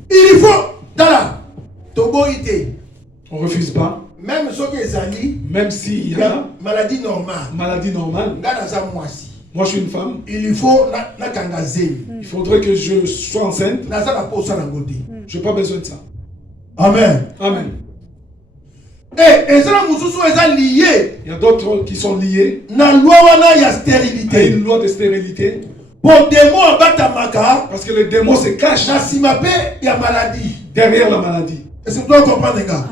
Il faut dans la toboïté. On refuse pas. Même s'il y a maladie normale. Moi je suis une femme. Il faut il faudrait que je sois enceinte. Je n'ai pas besoin de ça. Amen. Amen. Il y a d'autres qui sont liés à une loi de stérilité. Parce que le démon se cache derrière la maladie. Est-ce que tu dois comprendre, les gars?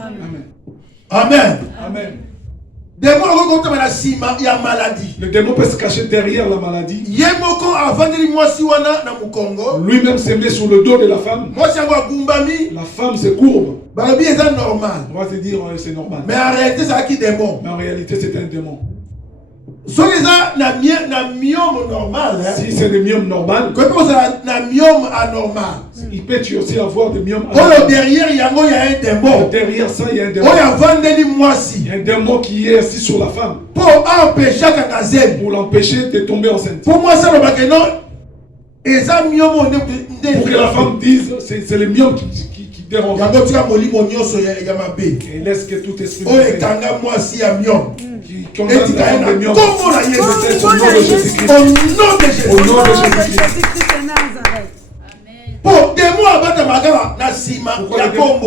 Amen. Amen. Le démon peut se cacher derrière la maladie. Lui-même se met sur le dos de la femme. La femme se courbe. On va se dire c'est normal. Mais en réalité, c'est qui démon? Mais en réalité, c'est un démon. Si c'est le myome normal, il peut aussi avoir des myomes anormaux. Derrière, il y a un démon. Derrière ça, il y a un démon. Il y a un démon qui est assis sur la femme. Pour l'empêcher de tomber enceinte. Pour que la femme dise, c'est le myome qui dérange. Et laisse que tout esprit qui condamne la femme de myome. Au nom de Jésus-Christ. Au nom de Jésus-Christ. Pour démon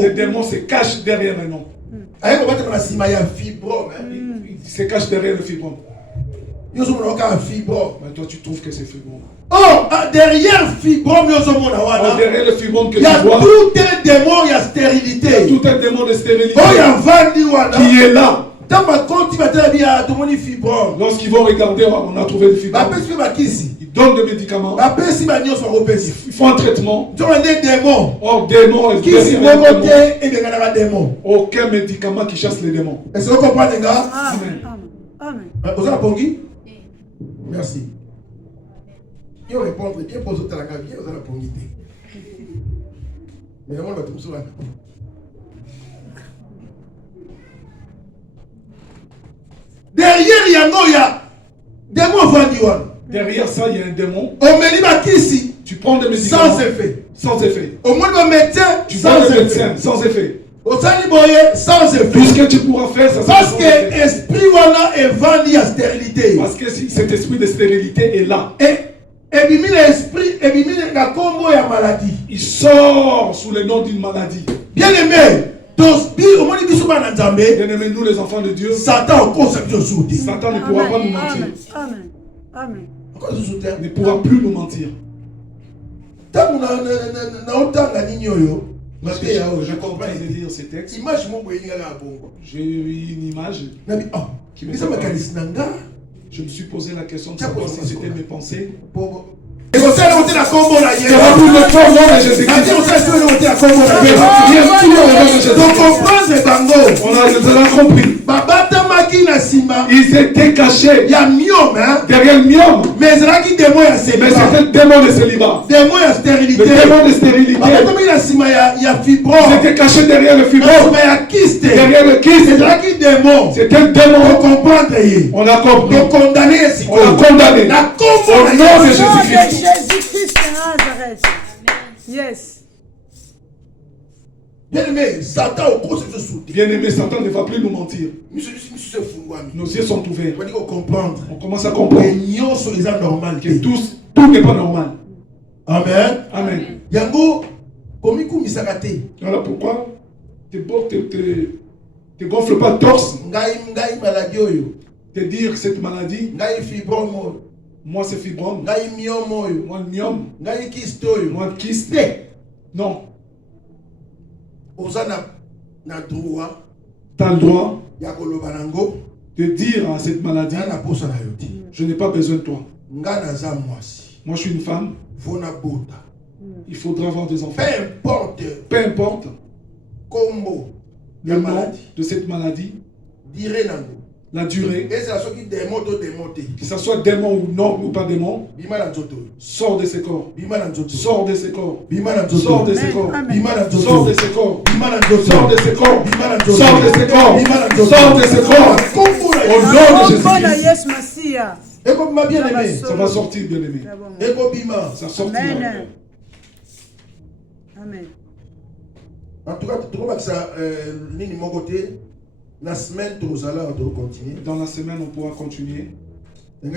le démon se cache derrière un nom. Il se cache derrière le fibrome. Mais toi tu trouves que c'est fibrome. Derrière fibrome, derrière le fibrome que tu vois, il y a tout un démon, il y a stérilité. Tout un démon de stérilité qui est là. Lorsqu'ils vont regarder, on a trouvé le fibrome. Ils donnent des médicaments. Ils font un traitement. Or, démon. Aucun médicament qui chasse les démons. Est-ce que vous comprenez, les gars? Amen. Vous avez répondu? Merci. Bien répondre, bien poser ta langue, bien vous avez répondu. Mais le monde va tout se voir. Derrière, il y a démon. Derrière ça, il y a un démon. Tu prends des médicaments. Sans effet. Au moins le médecin. Tu prends le médecin sans effet. Sans effet. Tout ce que tu pourras faire, ça parce que l'esprit est vendu à stérilité. Parce que si cet esprit de stérilité est là. Et puis l'esprit, et puis la combo est maladie. Il sort sous le nom d'une maladie. Bien aimé. Bien-aimés, nous les enfants de Dieu, Satan ne pourra pas nous mentir. Amen. Amen. Ne pourra plus nous mentir. Parce que je comprends de lire ces textes. J'ai eu une image qui me je me suis posé la question de savoir si c'était mes pensées. Et vous allez monter la combo là. Il y aura plus de foi au nom de Jésus-Christ. Donc comprendre Bango. On a compris. Ils étaient cachés. Il y a Miom, derrière le Miom. Mais c'est un démon de célibat. Mais c'était le démon de célibat. Démon de stérilité. Le démon de stérilité. Il y a fibro. Ils étaient cachés derrière le fibro. Derrière le kyste. C'est un démon. C'était le démon. On a compris. On a condamné. On a condamné. Au nom de Jésus-Christ. Jésus-Christ de Nazareth. Yes. Bien-aimé, Satan ne va plus nous mentir. Nos yeux sont ouverts. On commence à comprendre que tout n'est pas normal. Amen. Amen. Voilà pourquoi te gonfle pas le torse. Te dire cette maladie. Moi c'est fibrome. Moi le myome. Moi le kyste. Non. Tu as le droit de dire à cette maladie, je n'ai pas besoin de toi. Moi je suis une femme. Il faudra avoir des enfants. Peu importe le nom de cette maladie, la durée, que ce soit démon ou non ou pas démon, sors de ces corps. Sors de ces corps. Sors de ces corps. Sors de ces corps. Sors de ces corps. Sors de ces corps. Sors de ces corps. Au nom de Jésus-Christ. Ça va sortir, bien-aimé. Ça sortira. Amen. En tout cas, tu trouves que ça, mon côté. La semaine, continuer. Dans la semaine, on pourra continuer. On va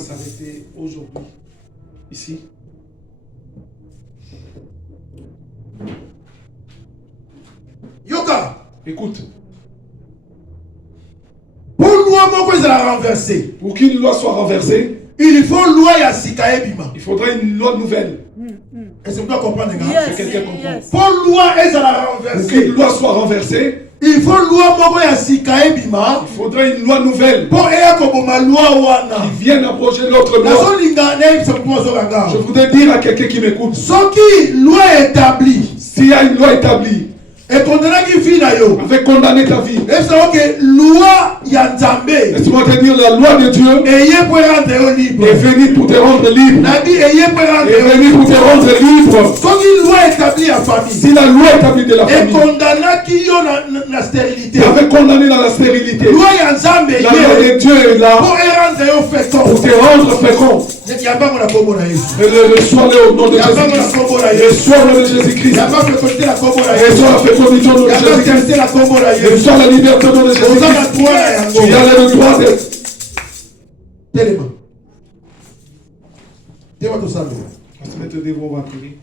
s'arrêter aujourd'hui. Ici. Yoka. Écoute. Pour qu'une loi soit renversée, il faut loi ya sikae bima. Il faudrait une loi nouvelle. Est-ce que vous comprendre? Yes, quelqu'un comprend? Pour loi renversée. Pour qu'une loi soit renversée, il faut loi moko ya sikae bima. Il faudrait une loi nouvelle. Pour qui vienne abroger l'autre loi. Je voudrais dire à quelqu'un qui m'écoute. Loi établie. S'il y a une loi établie, avec condamner ta vie. Laisse-moi te dire, la loi de Dieu est venue pour te rendre libre. Est venue pour te rendre libre. Si la loi établie de la famille avait condamné dans la stérilité, la loi de Dieu est là pour te rendre fécond. Reçois-le au nom de Jésus-Christ. Reçois-le de Jésus-Christ. Reçois la fécondité au nom de Jésus-Christ. Reçois la liberté au nom de Jésus-Christ. Tu as le droit de... On va se mettre devant, on va prier.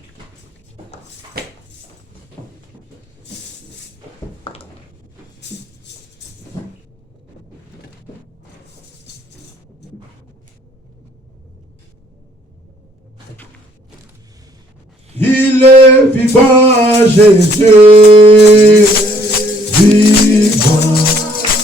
Il est vivant, Jésus, vivant.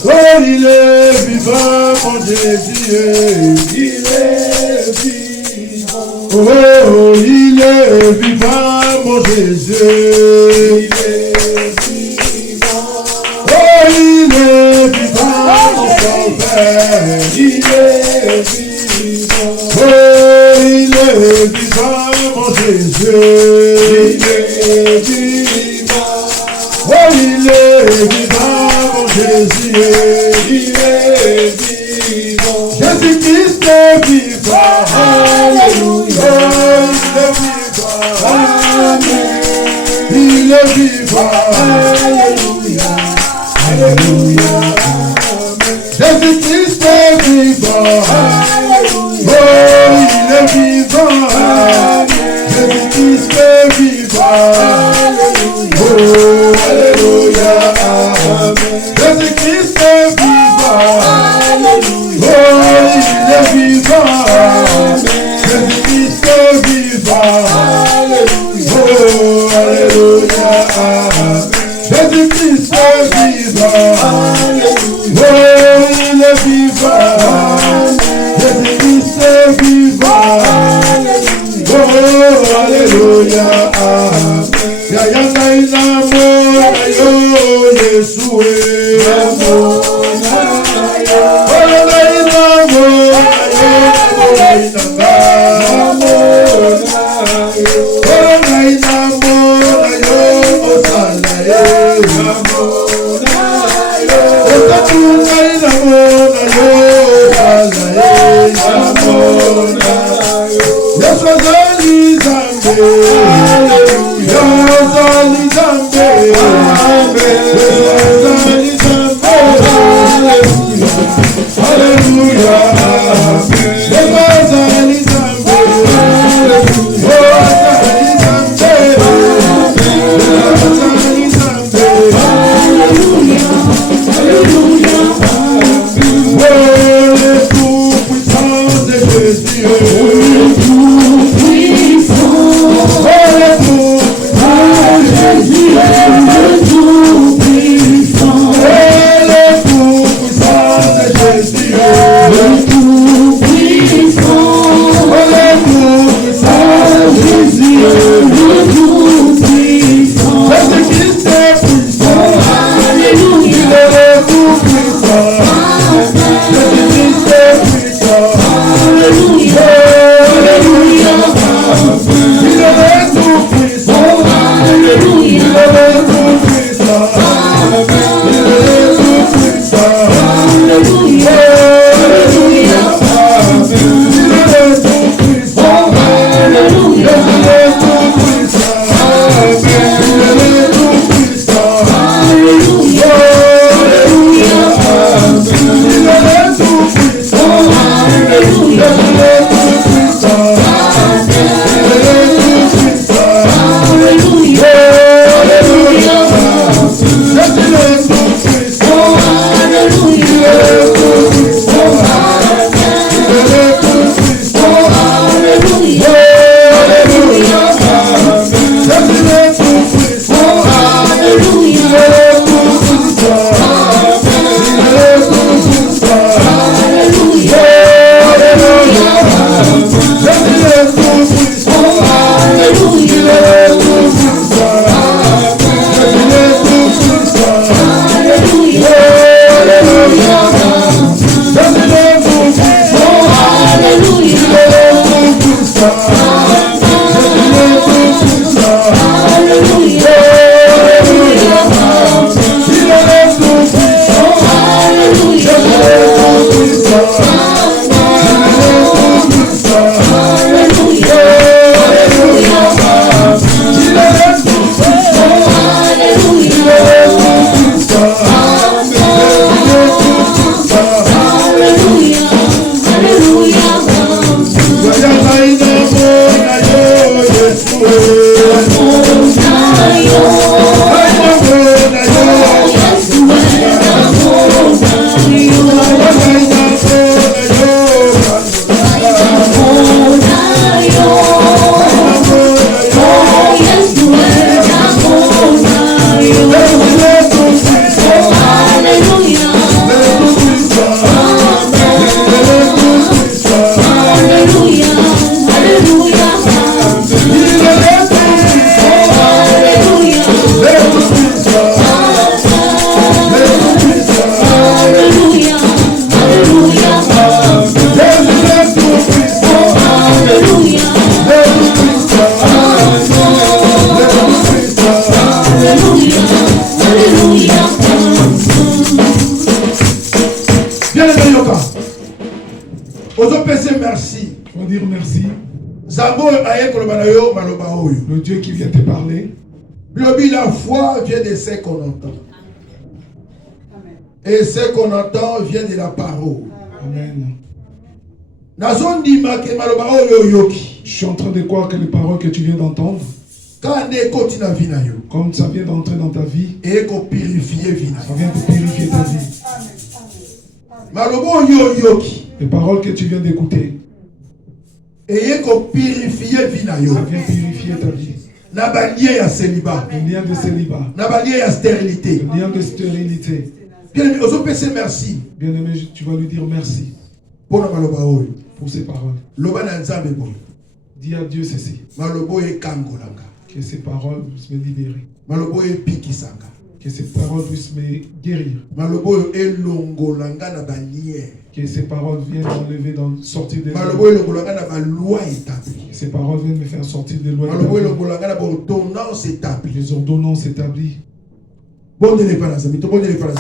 Oh, il est vivant, mon Jésus, il est vivant. Oh, il est vivant, mon Jésus, il est vivant. Oh, il est vivant, mon Sauveur, il est vivant. Oh, il est vivant, mon Jésus, il est vivant. Oh, il est vivant, mon Jésus, il est vivant. Jésus-Christ est vivant, alléluia. Il est vivant, alléluia. Alléluia. Jésus-Christ est vivant, alléluia. Oh, il est vivant, Jésus-Christ est vivant, alléluia. Oh, alléluia. Jésus-Christ vivant. Oh, alléluia. Jésus-Christ vivant. Oh, il est vivant. Jésus-Christ vivant. Oh, alléluia. Yayanga inamo yo Yeshua. Faut dire merci. Le Dieu qui vient te parler. La foi vient de ce qu'on entend. Et ce qu'on entend vient de la parole. Amen. Je suis en train de croire que les paroles que tu viens d'entendre, comme ça vient d'entrer dans ta vie, ça vient de purifier ta vie. Les paroles que tu viens d'écouter. Et purifier vie na yo. Ça vient purifier ta vie. Na ba lien ya célibat. Le lien de célibat. Na ba lien ya stérilité. Le lien de stérilité. Bien-aimé, osopese merci. Bien-aimé, tu vas lui dire merci. Pour ces paroles. Dis à Dieu ceci. Que ces paroles puissent me libérer. Que ces paroles puissent me guérir. Que ces paroles viennent m'enlever, sortir des lois. Que ces paroles viennent me faire sortir des lois. Les ordonnances établies. Bon de l'épargne, bon de l'épargne,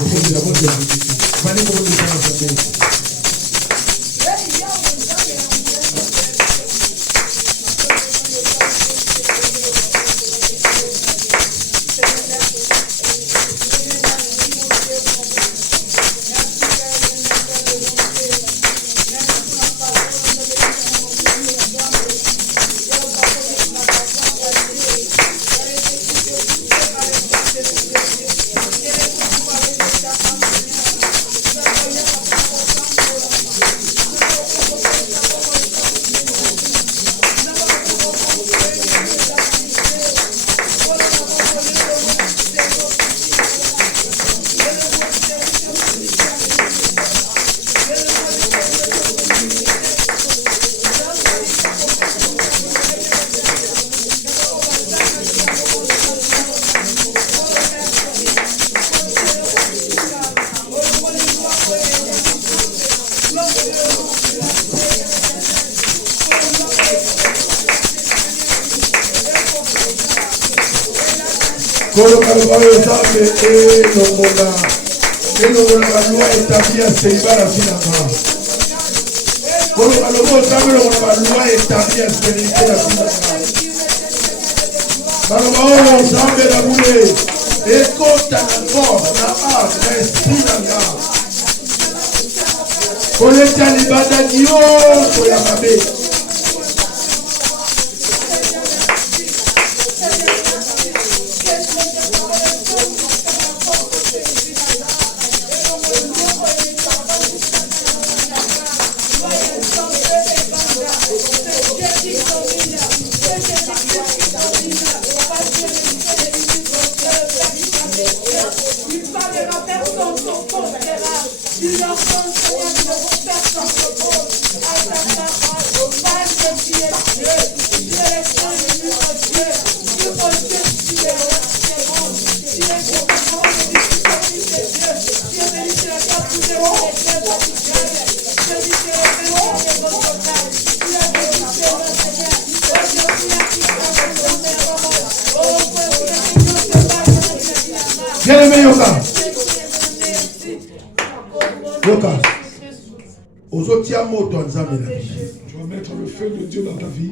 Tu vas mettre le feu de Dieu dans ta vie.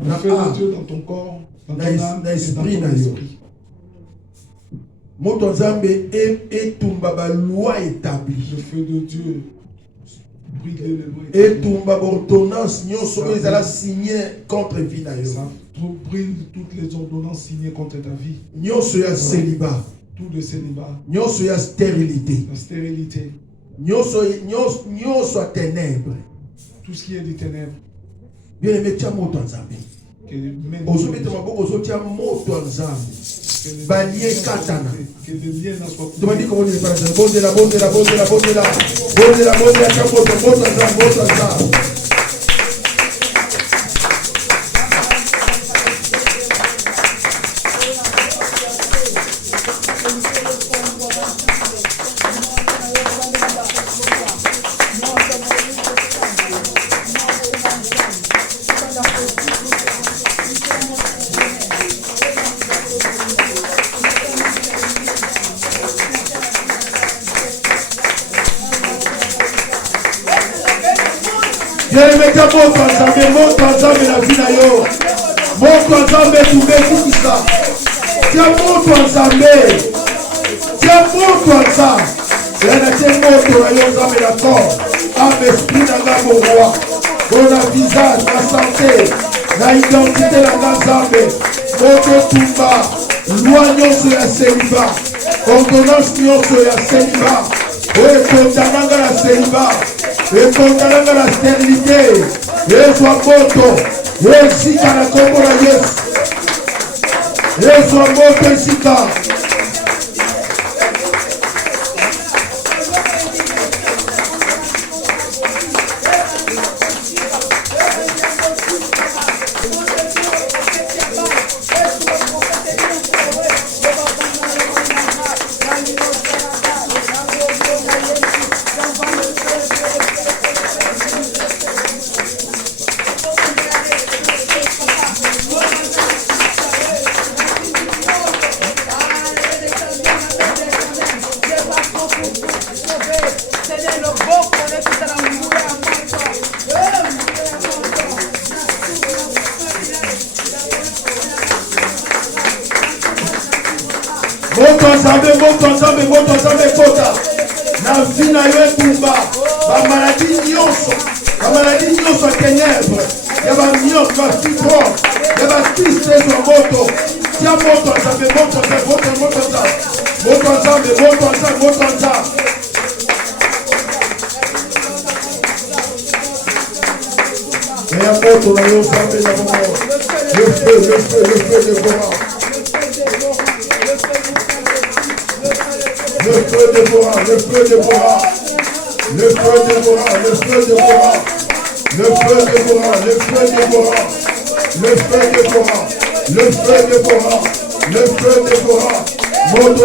Le feu de Dieu dans ton corps, dans ton âme, et dans ton esprit. Le feu de Dieu brille les lois. Et ordonnance contre vie. Ça brille toutes les ordonnances signées contre ta vie. Célibat. Tout le célibat. Stérilité. La stérilité. Ténèbres. Tout ce qui est des ténèbres. Bien aimé, tu as mot en Zambie. Que les liens ne soient plus. ekondananga na célibat, ekondananga na stérilité, ezwa moto, esika na kombo na Yesu, ezwa moto esika. Moto nzambe kota na vie na yo etumba bamaladi nyonso ya ténèbre ya banyonso bafibro ya bakiste ezwa moto tia moto nzambe eya moto na yo nzambe na momo le feu dévorant. Le feu dévorant, le feu dévorant, le feu dévorant, le feu dévorant, le feu dévorant, le feu dévorant, le feu dévorant, le feu dévorant, le feu dévorant, moto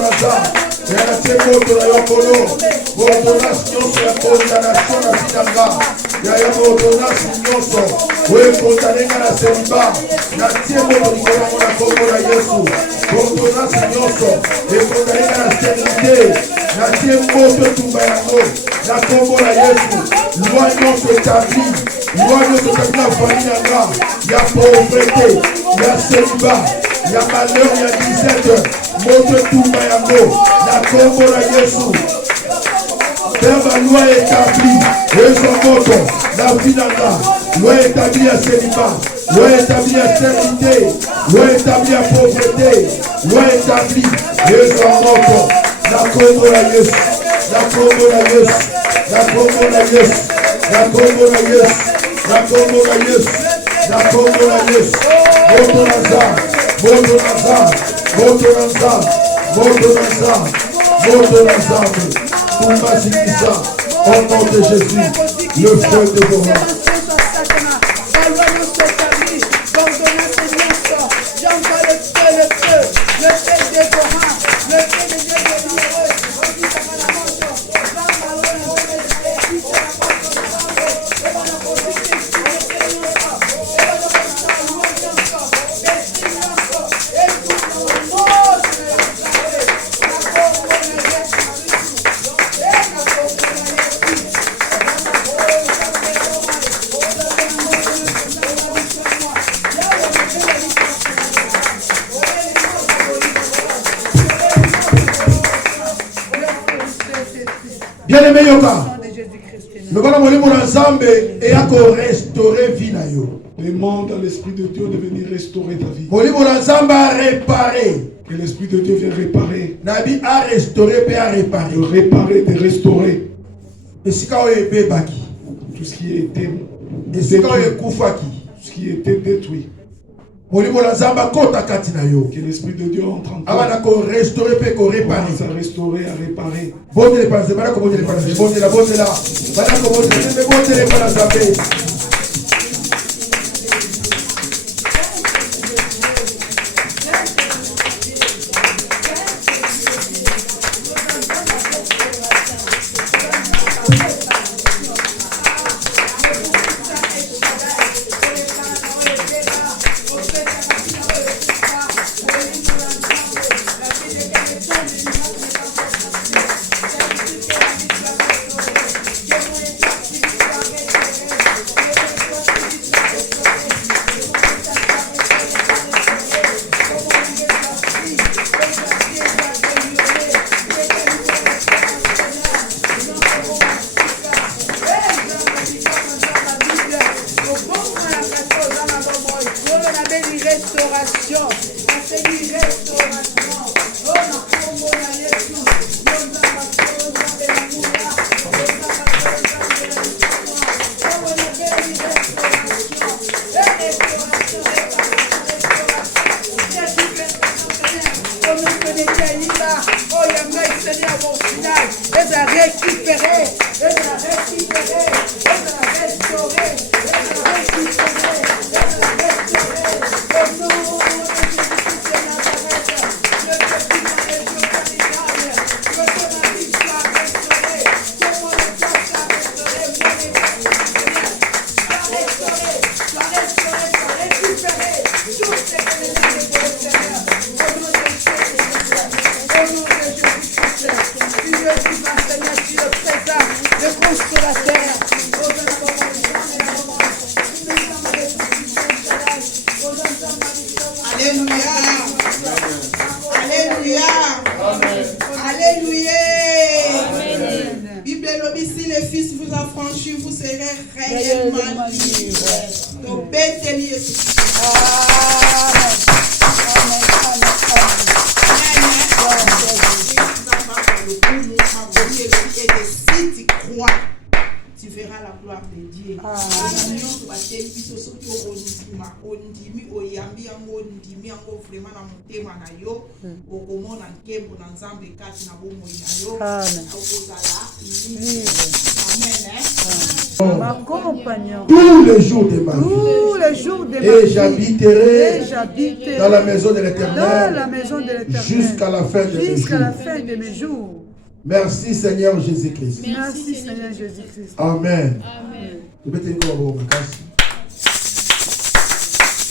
naza, yanatie moto na yokolo, moto nasi nyonso ya condamnation na binanga, ya moto nasi nyonso, oye kondanenga na célibat, natie moto likolo na kombo na Yesu, moto nasi nyonso, ekondanenga na stérilité, natie moto etumba yango, na kombo na Yesu, loi nyonso établi na famille yanga, ya pauvreté, ya célibat, ya malheur, ya disette, moto etumba yango, na kombo na Yesu. Père, loi établie, et moto, la vie nanga, loi établie à célibat, loi établie à stérilité, loi établie à pauvreté, loi établie, et moto, la kombo na Yesu, la kombo na Yesu, la kombo na Yesu, la kombo na Yesu, la kombo na Yesu, la kombo na Yesu, moto naza, moto naza, moto naza, moto naza, moto naza, Tumba Sikisa, au nom de Jésus, le feu dévorant. Bien-aimé Yoka, le bon amour de Nzambe et à restaurer vie na yo. Demande à l'Esprit de Dieu de venir restaurer ta vie. Mon Nzambe a réparé. Que l'Esprit de Dieu vienne réparer. Nabi a restauré et a réparé. De réparer, de restaurer. Et si quand on est baki, tout ce qui était et si quand on est koufaki, tout ce qui était détruit. Que l'Esprit de Dieu entre en toi. Avant de restaurer et de réparer. Commence à restaurer, à réparer. Bon les pannes, c'est pas comment les pannes, c'est bon la bonne là. Voilà comment les pannes. Restauration. aide à récupérer, aide à récupérer, aide à restaurer, aide à récupérer, aide à restaurer. Au nom de Jésus-Christ de Nazareth, le petit mariage familial, que ton mari soit restauré, que mon état soit restauré, mon état soit restauré, soit récupéré, tout ce que les années pour le Seigneur. Au nom de Jésus-Christ, au nom de Jésus-Christ, Dieu qui va Seigneur, tu es présent, le consolateur. Alléluia. Alléluia. Alléluia. Bible lobby, si le Fils vous a franchi, vous serez réellement libres. Donc, bêtez Jésus. Si tu crois, tu verras la gloire de Dieu. Tous les jours de ma vie. Tous les jours de ma Et vie. j'habiterai dans la maison de dans la l'Éternel maison de l'Éternel jusqu'à la fin de mes jusqu'à la jours. fin de mes jours. Merci Seigneur Jésus-Christ. Merci Seigneur Jésus-Christ. Amen. Amen. Il y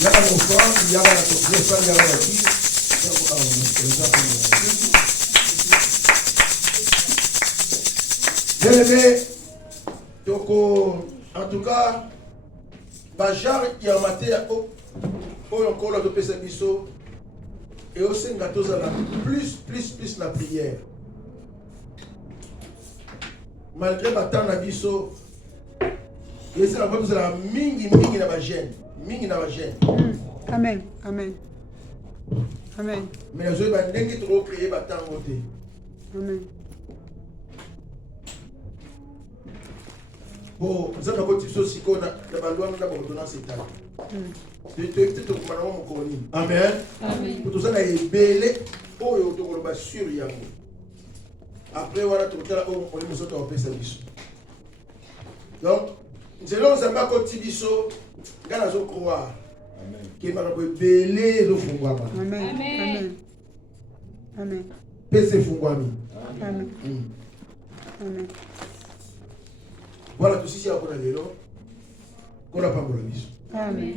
a un enfant, il y a un bien-aimé, donc en tout cas, Bajar qui a maté encore la dopesa biso et aussi plus la prière. Malgré battant la biso, et c'est la bonne chose la mingi na bagène, mingi na bagène. Amen. Amen. Amen. Mais les autres n'ont pas trop créé battant côté. Amen. Bon, nous avons continué aussi qu'on a la loi nous avons donné cette année. Amen. Pour tout ça, on a ébélé. Oh, il y a sur Yango. Après, on a tout le temps, on a mis au service. Donc, nous allons nous amener à continuer à croire. Qu'il m'a ébélé le fond. Amen. Amen. Amen. PC Fungwami. Amen. Amen. Voilà tout ce qui est à pour la vélo. Qu'on n'a pas pour la vie. Amen.